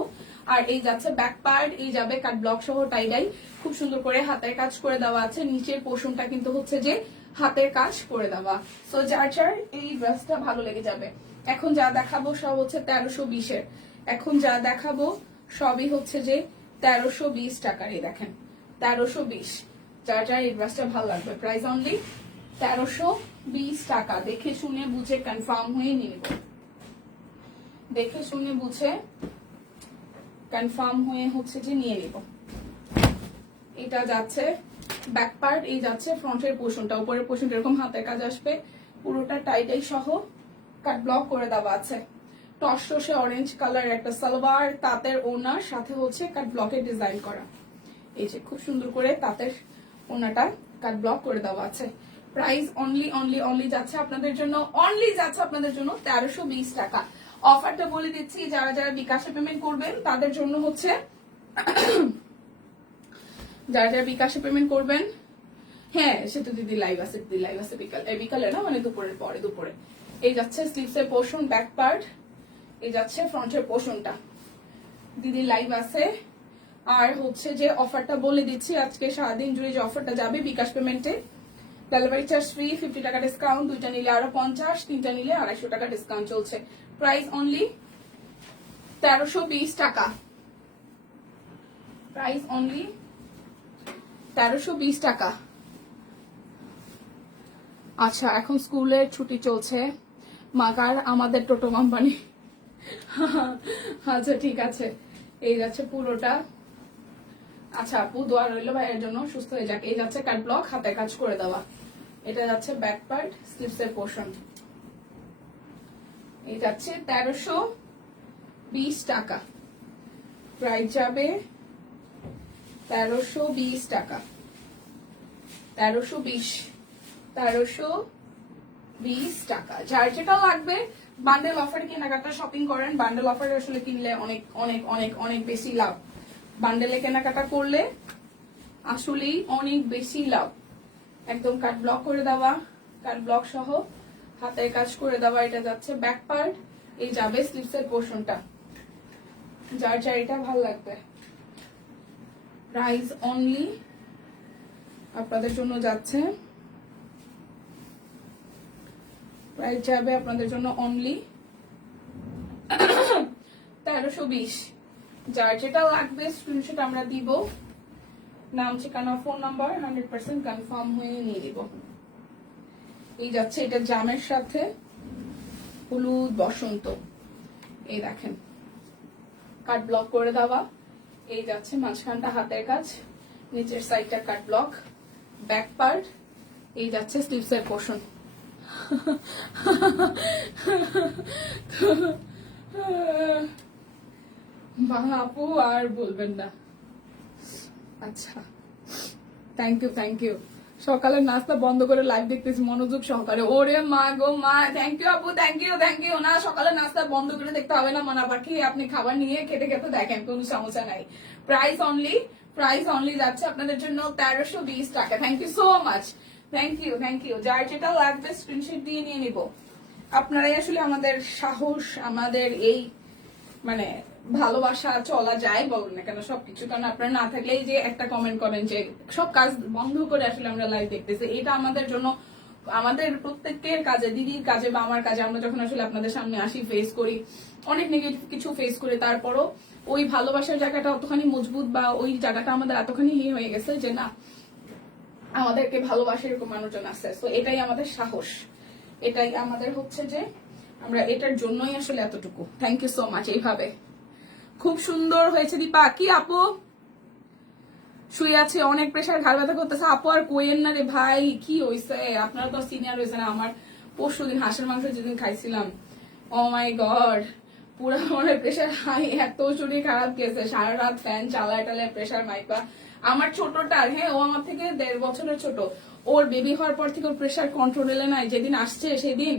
আর এই যাচ্ছে ব্যাক পার্ট, এই যাবে কাট ব্লক সহ টাইডাই, খুব সুন্দর করে হাতের কাজ করে দেওয়া আছে। নিচের পোর্শনটা কিন্তু হচ্ছে যে হাতের কাজ করে দেওয়া। সো যার যার এই ড্রেসটা ভালো লেগে যাবে। এখন যা দেখাবো সব হচ্ছে 1320-এর, এখন যা দেখাবো সবই হচ্ছে যে 1320 টাকার। এই দেখেন 1320, যার যার এই ড্রেসটা ভালো লাগবে। প্রাইস অনলি 1320 টাকা। দেখে শুনে বুঝে কনফার্ম হয়ে নিয়ে নেব, দেখে শুনে বুঝে কনফার্ম হয়ে হচ্ছে যে নিয়ে নিব। এটা যাচ্ছে ব্যাক পার্ট, এই যাচ্ছে ফ্রন্টের পোর্শনটা, উপরের পোর্শনটা এরকম হাতের কাজ আসবে, পুরোটা টাইটাই সহ কাট ব্লক করে দেওয়া আছে। টসটসে অরেঞ্জ কালার একটা সালোয়ার, তাঁতের ওড়নার সাথে হচ্ছে কাট ব্লকের ডিজাইন করা। এই যে খুব সুন্দর করে তাঁতের ওড়নাটা কাট ব্লক করে দেওয়া আছে। প্রাইস অনলি যাচ্ছে আপনাদের জন্য, অনলি যাচ্ছে আপনাদের জন্য 1320 টাকা। অফারটা বলে দিচ্ছি, যারা যারা বিকাশে পেমেন্ট করবেন তাদের জন্য হচ্ছে, যারা যারা বিকাশে পেমেন্ট করবেন, হ্যাঁ সে তো দিদি লাইভ আছে, দিদি লাইভ আছে বিকালে না, মানে দুপুরের পরে, দুপুরে। এই যাচ্ছে স্লিভসের পোর্শন, ব্যাক পার্ট, এই যাচ্ছে ফ্রন্টের পোর্শনটা, দিদি লাইভ আছে। আর হচ্ছে যে অফারটা বলে দিচ্ছি, আজকে সারাদিন জুড়ে যে অফারটা যাবে বিকাশ পেমেন্টে, ডেলিভারি চার্জ ফ্রি, 50 টাকা ডিসকাউন্ট, দুইটা নিলে আরো 50, তিনটা নিলে 250 টাকা ডিসকাউন্ট চলছে। প্রাইস অনলি 1320 টাকা, প্রাইস অনলি 1320 টাকা। আচ্ছা, এখন স্কুলের ছুটি চলছে, মাকার আমাদের টোটো কোম্পানি। আচ্ছা ঠিক আছে, এই যাচ্ছে পুরোটা। আচ্ছা আপু দোয়া রইল ভাইয়ের জন্য, সুস্থ হয়ে যাক। এই যাচ্ছে কাট ব্লক, হাতে কাজ করে দেওয়া। এটা যাচ্ছে ব্যাক পার্ট, স্লিভসের পোর্শন। এই যাচ্ছে 1320 টাকা, প্রাইস যাবে 1320 টাকা, 1320 টাকা। যার যেটা লাগবে বান্ডেল অফারে কেনাকাটা শপিং করেন। বান্ডেল অফারে আসলে কিনলে অনেক অনেক অনেক অনেক বেশি লাভ। বান্ডেলে কেনাকাটা করলে আসলেই অনেক বেশি লাভ। একদম কাট ব্লক করে দেওয়া, কাট ব্লক সহ হাতের কাজ করে দেওয়া। এটা যাচ্ছে ব্যাক পার্ট, এই যাবে স্লিভসের পোর্শনটা। যার যার এটা ভালো লাগবে। প্রাইস অনলি আপনাদের জন্য যাচ্ছে, প্রাইস যাবে আপনাদের জন্য অনলি 1320। যার যেটা লাগবে স্ক্রিনশট আমরা দিব, নাম ঠিকানা ফোন নাম্বার 100% কনফার্ম হয়ে নিয়ে দিব। এই যাচ্ছে এটা জামের সাথে হলুদ বসন্ত, এই দেখেন কাট ব্লক করে দেওয়া। এই যাচ্ছে মাঝখানটা হাতের কাজ, নিচের সাইডটা কাট ব্লক, ব্যাক পার্ট, এই যাচ্ছে স্লিভসের পোর্শন। বাংলা আপু আর বলবেন না। আচ্ছা, থ্যাংক ইউ থ্যাংক ইউ। সকালের নাস্তা বন্ধ করে লাইভ দেখতেছি মনোযোগ সহকারে। ওরে মা গো মা, থ্যাংক ইউ আপু, থ্যাংক ইউ থ্যাংক ইউ। না, সকালের নাস্তা বন্ধ করে দেখতে হবে না মানা পাখি, আপনি খাবার নিয়ে খেতে খেতে দেখেন, কোনো সমস্যা নাই। প্রাইস অনলি যাচ্ছে আপনাদের জন্য 1320 টাকা। Thank you so much, thank you thank you. যার যেটা লাগবে স্ক্রিনশট দিয়ে নিয়ে নিব। আপনারাই আসলে আমাদের সাহস, আমাদের এই মানে ভালোবাসা চলা যায় বলুন না কেন সবকিছু। কারণ আপনারা না থাকলে এই যে একটা কমেন্ট করেন যে সব কাজ বন্ধ করে আসলে আমরা লাইভ দেখতেছি, এটা আমাদের জন্য, আমাদের প্রত্যেকের কাজে, দিদির কাজে বা আমার কাজে, আমরা যখন আসলে আপনাদের সামনে আসি ফেস করি অনেক নেগেটিভ কিছু ফেস করে, তারপরও ওই ভালোবাসার জায়গাটা অতখানি মজবুত বা ওই জায়গাটা আমাদের এতখানি হয়ে গেছে যে না, আমাদেরকে ভালোবাসে এরকম মানুষজন আছে। তো এটাই আমাদের সাহস, এটাই আমাদের হচ্ছে যে আমরা এটার জন্যই আসলে এতটুকু। Thank you so much. এইভাবে খুব সুন্দর হয়েছে দীপা। কি আপু শুয়ে আছে, অনেক প্রেশার, ঘাড় ব্যথা করতেছে। আপু আর কোয়েন না রে ভাই, কি হয়েছে? আপনারা তো সিনিয়র হয়েছে না। আমার পরশুদিন হাঁসের মাংস যেদিন খাইছিলাম, ও মাই গড, পুরো আমার প্রেশার হাই, এত শরীর খারাপ গেছে। সারা রাত ফ্যান চালায় টালায় প্রেশার মাইপা। আমার ছোটটার, হ্যাঁ ও আমার থেকে 1.5 বছরের ছোট, ওর বেবি হওয়ার পর থেকে ওর প্রেশার কন্ট্রোলে নাই। যেদিন আসছে সেদিন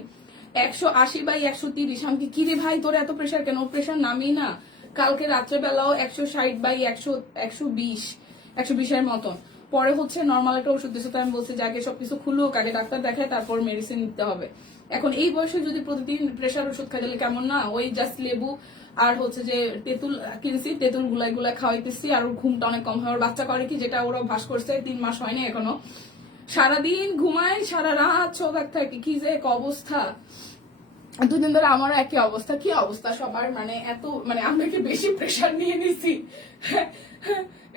180/130। আমি কি রে ভাই তোর এত প্রেশার কেন? ওর প্রেশার নামেই না। কালকে রাত্রেবেলাও 160/120 এর মতন। পরে হচ্ছে নর্মাল একটা ওষুধ দিচ্ছে, তো আমি বলছি যে আগে সবকিছু খুলুক, আগে ডাক্তার দেখায় তারপর মেডিসিন নিতে হবে। এখন এই বয়সে যদি প্রতিদিন প্রেশার ওষুধ খাই তাহলে কেমন না? ওই জাস্ট লেবু আর হচ্ছে যে তেঁতুল কিনছি, তেঁতুল গুলাই খাওয়াইতেছি। আর ওর ঘুমটা অনেক কম হয়। ওর বাচ্চা করে কি, যেটা ওরা ভাস করছে 3 মাস হয়নি এখনো, সারাদিন ঘুমায়, সারা রাত সজাগ থাকে। কি যে এক অবস্থা, 2 দিন ধরে আমারও একই অবস্থা। কি অবস্থা সবার, মানে এত, মানে আমরা কি বেশি প্রেশার নিয়ে নিছি?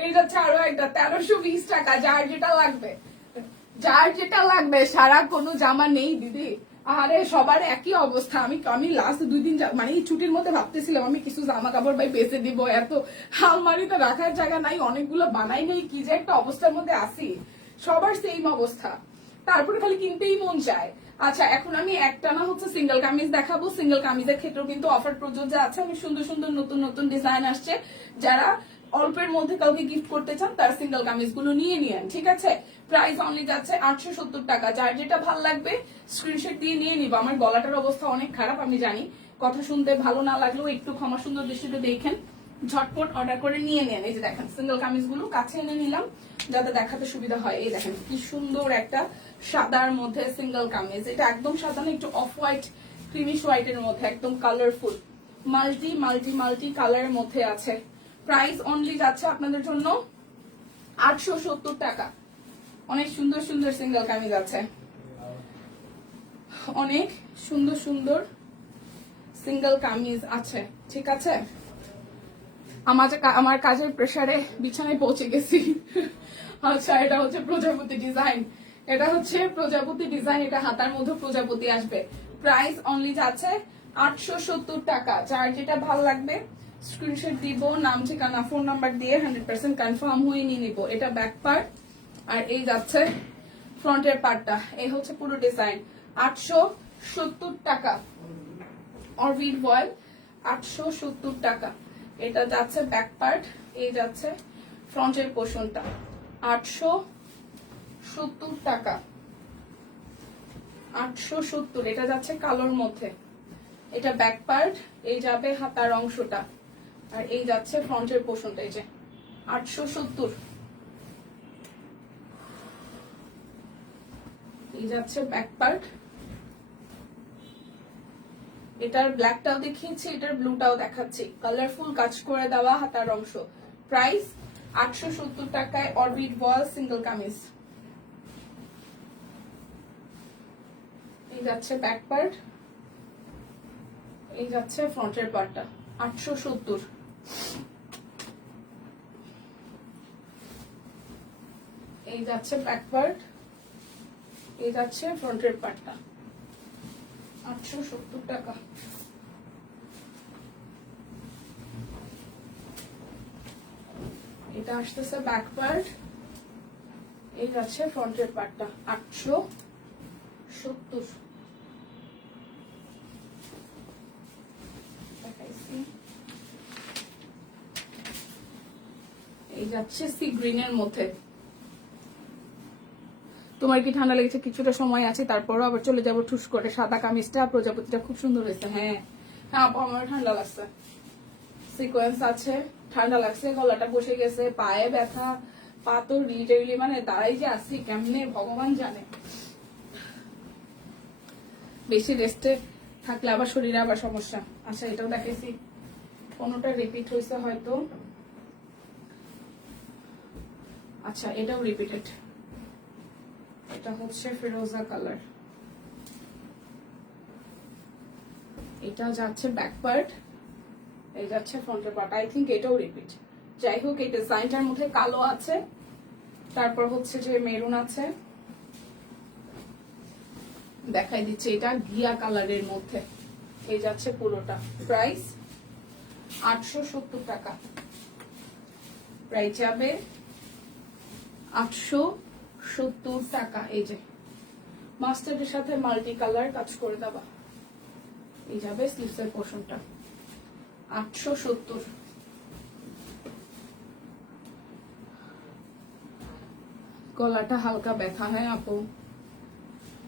এই যাচ্ছে আরো একটা 1320 টাকা। যার যেটা লাগবে, যার যেটা লাগবে। সারা কোনো জামা নেই দিদি, আরে সবার একই অবস্থা। আমি লাস্ট 2 দিন মানে এই ছুটির মধ্যে ভাবতেছিলাম আমি কিছু জামা কাপড় ভাই বেঁচে দিব, এত আলমারিতে রাখার জায়গা নাই, অনেকগুলো বানাই নেই, কি যে একটা অবস্থার মধ্যে আসি। সবার সেম অবস্থা, তারপরে খালি কিনতেই মন চায়। আচ্ছা, এখন আমি একটা না হচ্ছে সিঙ্গেল কামিজ দেখাবো। সিঙ্গেল কামিজের ক্ষেত্রেও কিন্তু অফার প্রযোজ্য আছে। আমি সুন্দর সুন্দর নতুন নতুন ডিজাইন আসছে, যারা অল্পের মধ্যে কাউকে গিফট করতে চান তার সিঙ্গেল কামিজ গুলো নিয়ে নিয়েন, ঠিক আছে? প্রাইস অনলি যাচ্ছে 870 টাকা। যার যেটা ভালো লাগবে স্ক্রিনশট দিয়ে নিয়ে নিব। আমার গলাটার অবস্থা অনেক খারাপ, আমি জানি, কথা শুনতে ভালো না লাগলেও একটু ক্ষমা সুন্দর দৃষ্টিতে দেখেন, ঝটপট অর্ডার করে নিয়ে নেন। এই যে দেখেন সিঙ্গেল কামিজ গুলো কাছে এনে নিলাম যাতে দেখাতে সুবিধা হয়। এই দেখেন কি সুন্দর একটা সাদার মধ্যে সিঙ্গেল কামিজ। এটা একদম সাদা না, একটু অফ হোয়াইট ক্রিমিশ হোয়াইটের মধ্যে, একদম কালারফুল, মাল্টি মাল্টি মাল্টি কালারের মধ্যে আছে। প্রাইস অনলি যাচ্ছে আপনাদের জন্য 870 টাকা। অনেক সুন্দর সুন্দর সিঙ্গেল কামিজ আছে, অনেক সুন্দর সুন্দর সিঙ্গেল কামিজ আছে, ঠিক আছে? আমার কাজের প্রেসারে বিছানায় পৌঁছে গেছি। আচ্ছা, এটা হচ্ছে প্রজাপতি ডিজাইন, এটা হচ্ছে প্রজাপতি ডিজাইন, এটা হাতার মধ্যে প্রজাপতি আসবে। প্রাইস অনলি যাচ্ছে 870 টাকা। যার যেটা ভালো লাগবে স্ক্রিনশট দিব, নাম ঠিকানা ফোন নাম্বার দিয়ে 100% কনফার্ম হয়ে নিয়ে নিব। এটা ব্যাক পার্ট, আর এই যাচ্ছে ফ্রন্টের পার্টটা। এই হচ্ছে পুরো ডিজাইন। 870 টাকা। অরবিট ভয়েল 870 টাকা। এটা যাচ্ছে ব্যাক পার্ট, এই যাচ্ছে ফ্রন্টের পোর্শনটা। 870 টাকা। 870। এটা যাচ্ছে কালোর মধ্যে। এটা ব্যাক পার্ট, এই যাবে হাতার অংশটা, আর এই যাচ্ছে ফ্রন্টের পোর্শনটা। এই যে 870। এই যাচ্ছে ব্যাক পার্ট। এটার ব্ল্যাকটাও দেখিয়েছি, এটার ব্লুটাও দেখাচ্ছি। কালারফুল কাজ করে দেওয়া হাতার অংশ। প্রাইস 870 টাকায় অরবিট বল সিঙ্গেল কামিজ। এই যাচ্ছে ব্যাক পার্ট, এই যাচ্ছে ফ্রন্টের পার্টটা। 870। এই যাচ্ছে ব্যাক পার্ট, এই যাচ্ছে ফ্রন্টের পার্টটা। 870 টাকা। এটা আসতেছে ব্যাক পার্ট, এই যাচ্ছে ফ্রন্টের পার্টটা। 870। এই যাচ্ছে সি গ্রিনের মধ্যে। তোমার কি ঠান্ডা লেগেছে? কিছুটা সময় আছে, তারপরও আবার চলে যাবো ঠুস করে। সাদা কামিজটা প্রজাপতিটা খুব সুন্দর হয়েছে। হ্যাঁ হ্যাঁ আপু, আমার ঠান্ডা লাগছে। সিকোয়েন্স আছে, ঠান্ডা লাগছে, গলাটা বসে গেছে, পায়ে ব্যথা, পা তো রিটেইলি মানে দাঁড়াই যে আসি কেমনে ভগবান জানে। বেশি রেস্টে থাকলে আবার শরীরে আবার সমস্যা। আচ্ছা এটাও দেখেছি, কোনোটা রিপিট হয়েছে হয়তো। আচ্ছা এটাও রিপিটেড। এটা হচ্ছে ফিরোজা কালার। এটা যাচ্ছে ব্যাক পার্ট, এই যাচ্ছে ফ্রন্টের পার্ট। আই থিঙ্ক এটাও রিপিট। যাই হোক, এই ডিজাইনটার মধ্যে কালো আছে, তারপর হচ্ছে যে মেরুন আছে। দেখাই দিচ্ছে, এটা ঘিয়া কালারের মধ্যে। এই যাচ্ছে পুরোটা। প্রাইস 870 টাকা। প্রাইস যাবে 870 টাকা। এই যে মাস্টার্ডের সাথে মাল্টি কালার কাজ করে দেওয়া। এই যাবে স্লিভসের পোর্শনটা। 870। গলাটা হালকা ব্যথা। হ্যাঁ আপু,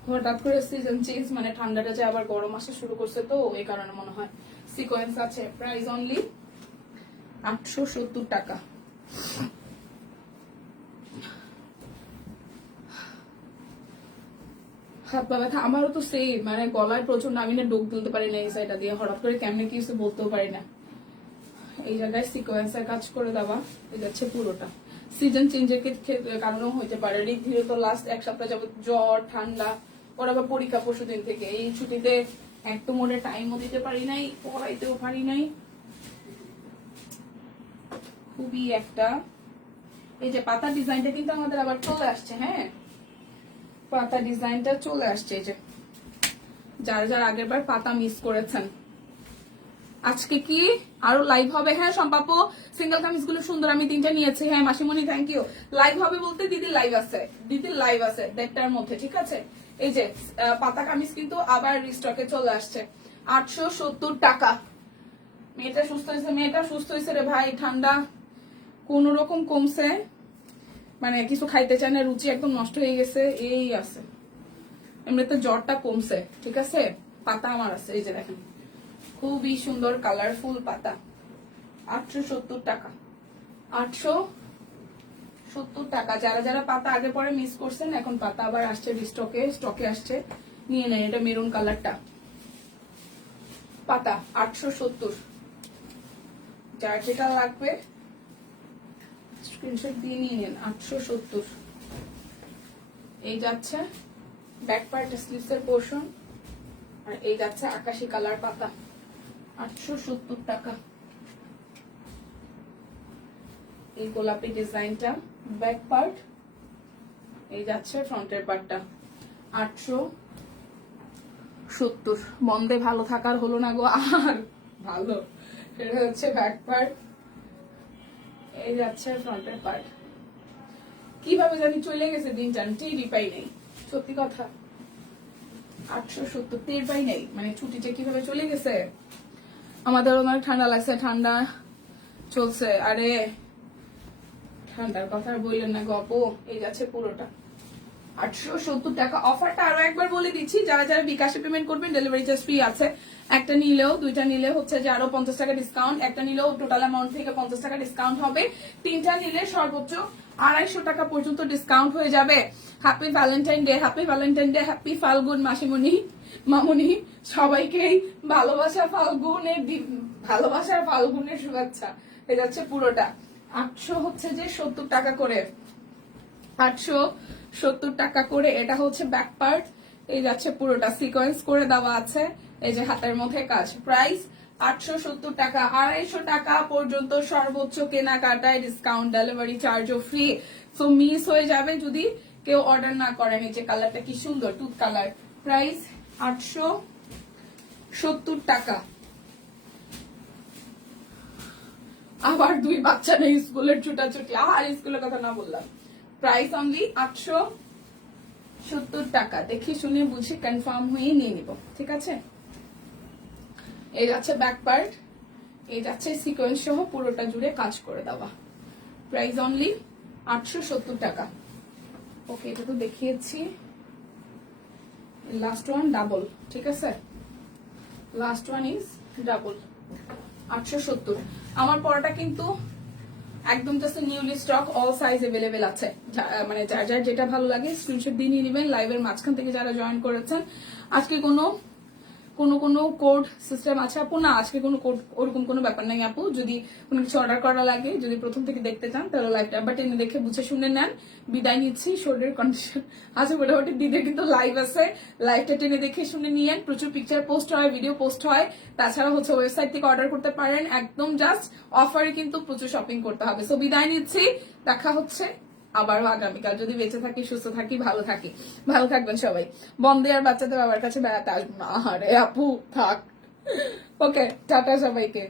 হঠাৎ করে সিজন চেঞ্জ, মানে ঠান্ডাটা যে আবার গরম আসা শুরু করছে, তো এই কারণে মনে হয়। সিকোয়েন্স আছে। প্রাইস অনলি 870 টাকা। হাত পা ব্যথা আমারও তো সেই, মানে গলায় প্রচন্ড, আমি না ডোক তুলতে পারি না এই সাইডটা দিয়ে, হঠাৎ করে কেমনে কি কিছু বলতেও পারি না। এই জায়গায় সিকোয়েন্সের কাজ করে দেওয়া। এই যাচ্ছে পুরোটা। সিজন চেঞ্জের কারণেও হইতে পারে। ঋদ্ধিরও তো লাস্ট এক সপ্তাহ যাবত জ্বর ঠান্ডা, ওর আবার পরীক্ষা পরশু দিন থেকে। এই ছুটিতে একটু মনে টাইমও দিতে পারি নাই, পড়াইতেও পারি নাই, খুবই একটা। এই যে পাতা ডিজাইনটা কিন্তু আমাদের আবার চলে আসছে। হ্যাঁ পাতা ডিজাইনটা চলে আসছে। এই যে যারা যারা আগের বার পাতা মিস করেছেন, আজকে কি আরো লাইভ হবে? হ্যাঁ সম্পাপো, সিঙ্গেল কামিজ গুলো সুন্দর, আমি 3টা নিয়েছি। হ্যাঁ মাসিমণি থ্যাংক ইউ। লাইভ হবে বলতে দিদির লাইভ আছে, দিদির লাইভ আছে 1:30টার মধ্যে, ঠিক আছে। এই যে পাতা কামিজ কিন্তু আবার রিস্টকে চলে আসছে। 870 টাকা। মেয়েটা সুস্থ হয়েছে, মেয়েটা সুস্থ হয়েছে রে ভাই। ঠান্ডা কোন রকম কমছে, মানে কিছু খাইতে চায় না, রুচি একদম নষ্ট হয়ে গেছে, এই আছে। এমনিতে জ্বরটা কমছে, ঠিক আছে। পাতা আমার আছে, এই যে দেখেন খুবই সুন্দর কালারফুল পাতা। 870 টাকা। 870 টাকা। যারা যারা পাতা আগে পরে মিস করছেন, এখন পাতা আবার আসছে স্টকে আসছে, নিয়ে নেন। এটা মেরুন কালারটা, পাতা 870। যার যেটা লাগবে স্ক্রিনশট দিয়ে নিয়ে নেন। 870। এই যাচ্ছে ব্যাক পার্ট স্লিভসের পোর্শন, আর এই যাচ্ছে আকাশি কালার পাতা। 870 টাকা। এই গোলাপি ডিজাইনটা ব্যাক পার্ট, এই যাচ্ছে ফ্রন্টের পার্টটা। 870। বন্ধে ভালো থাকার হলো না গো আর, ভালো। এটা হচ্ছে ব্যাক পার্ট, এই যাচ্ছে ফ্রন্টের পার্ট। কিভাবে জানি চলে গেছে দিনটা, আমি টেরই পাই নাই, সত্যি কথা। 870 টের পাই নাই, মানে ছুটিটা কিভাবে চলে গেছে। আমাদের অনেক ঠান্ডা লাগছে, ঠান্ডা চলছে। আরে ঠান্ডার কথা বললেন না গপ। এই যাচ্ছে পুরোটা। 870 টাকা। অফারটা আরো একবার বলে দিচ্ছি, যারা যারা বিকাশে পেমেন্ট করবেন ডেলিভারি চার্জ ফ্রি আছে। একটা নিলেও দুইটা নিলে হচ্ছে যে আরো 50 টাকা ডিসকাউন্ট, একটা নিলেও টোটাল অ্যামাউন্ট থেকে 50 টাকা ডিসকাউন্ট হবে, তিনটা নিলে সর্বোচ্চ 250 টাকা পর্যন্ত ডিসকাউন্ট হয়ে যাবে। Happy Valentine day, happy Valentine day, happy Falgun মাসিমণি মামুনি, সবাইকেই ভালোবাসা ফাল্গুনের ভালোবাসার ফাল্গুনের শুভেচ্ছা। এটা হচ্ছে পুরোটা 870 টাকা করে, 870 টাকা করে। এটা হচ্ছে ব্যাক পার্ট, এই যাচ্ছে পুরোটা সিকোয়েন্স করে দেওয়া আছে, এই যে হাতের মধ্যে কাজ। প্রাইস 870 টাকা। 250 টাকা পর্যন্ত সর্বোচ্চ কেনাকাটায় ডিসকাউন্ট, ডেলিভারি চার্জও ফ্রি। সো মিস হয়ে যাবে যদি কেউ অর্ডার না করেন। এই যে কালারটা কি সুন্দর, টুথ কালার। প্রাইস 870 টাকা। আবার দুই বাচ্চা নেই, স্কুলের ছুটাছুটি, আর স্কুলের কথা না বললাম। প্রাইস অনলি 870 টাকা। দেখি শুনে বুঝে কনফার্ম হয়ে নিয়ে নিব, ঠিক আছে। এই যাচ্ছে ব্যাক পার্ট, এই যাচ্ছে সিকোয়েন্স সহ পুরোটা জুড়ে কাজ করে দেওয়া। প্রাইস অনলি 870 টাকা। ওকে, এটা তো দেখিয়েছি। লাস্ট ওয়ান ডাবল, ঠিক আছে, লাস্ট ওয়ান ইজ ডাবল 870। আমার পরাটা কিন্তু একদম just newly stock, all size available আছে। মানে যার যার যেটা ভালো লাগে স্ক্রিনশট দিয়ে নিয়ে নেবেন। লাইভের মাঝখান থেকে যারা জয়েন করেছেন, আজকে কোনো কোড সিস্টেম আছে আপু? না, আজকে কোনো কোড ওরকম কোনো ব্যাপার নাই আপু। যদি কোনো কিছু অর্ডার করা লাগে, যদি প্রথম থেকে দেখতে চান, তাহলে লাইভটা আবার টেনে দেখে বুঝে শুনে নেন। বিদায় নিচ্ছি, শরীরের কন্ডিশন আছে মোটামুটি। দিদের কিন্তু লাইভ আছে, লাইভটা টেনে দেখে শুনে নিয়েন। প্রচুর পিকচার পোস্ট হয়, ভিডিও পোস্ট হয়। তাছাড়া হচ্ছে ওয়েবসাইট থেকে অর্ডার করতে পারেন, একদম জাস্ট অফারে কিন্তু প্রচুর শপিং করতে হবে। সো বিদায় নিচ্ছি, দেখা হচ্ছে আবারও আগামীকাল, যদি বেঁচে থাকি, সুস্থ থাকি, ভালো থাকি। ভালো থাকবেন সবাই। বন্দে আর বাচ্চাদের বাবার কাছে বেড়াতে আসবো না, আরে আপু থাক। ওকে, টাটা সবাইকে।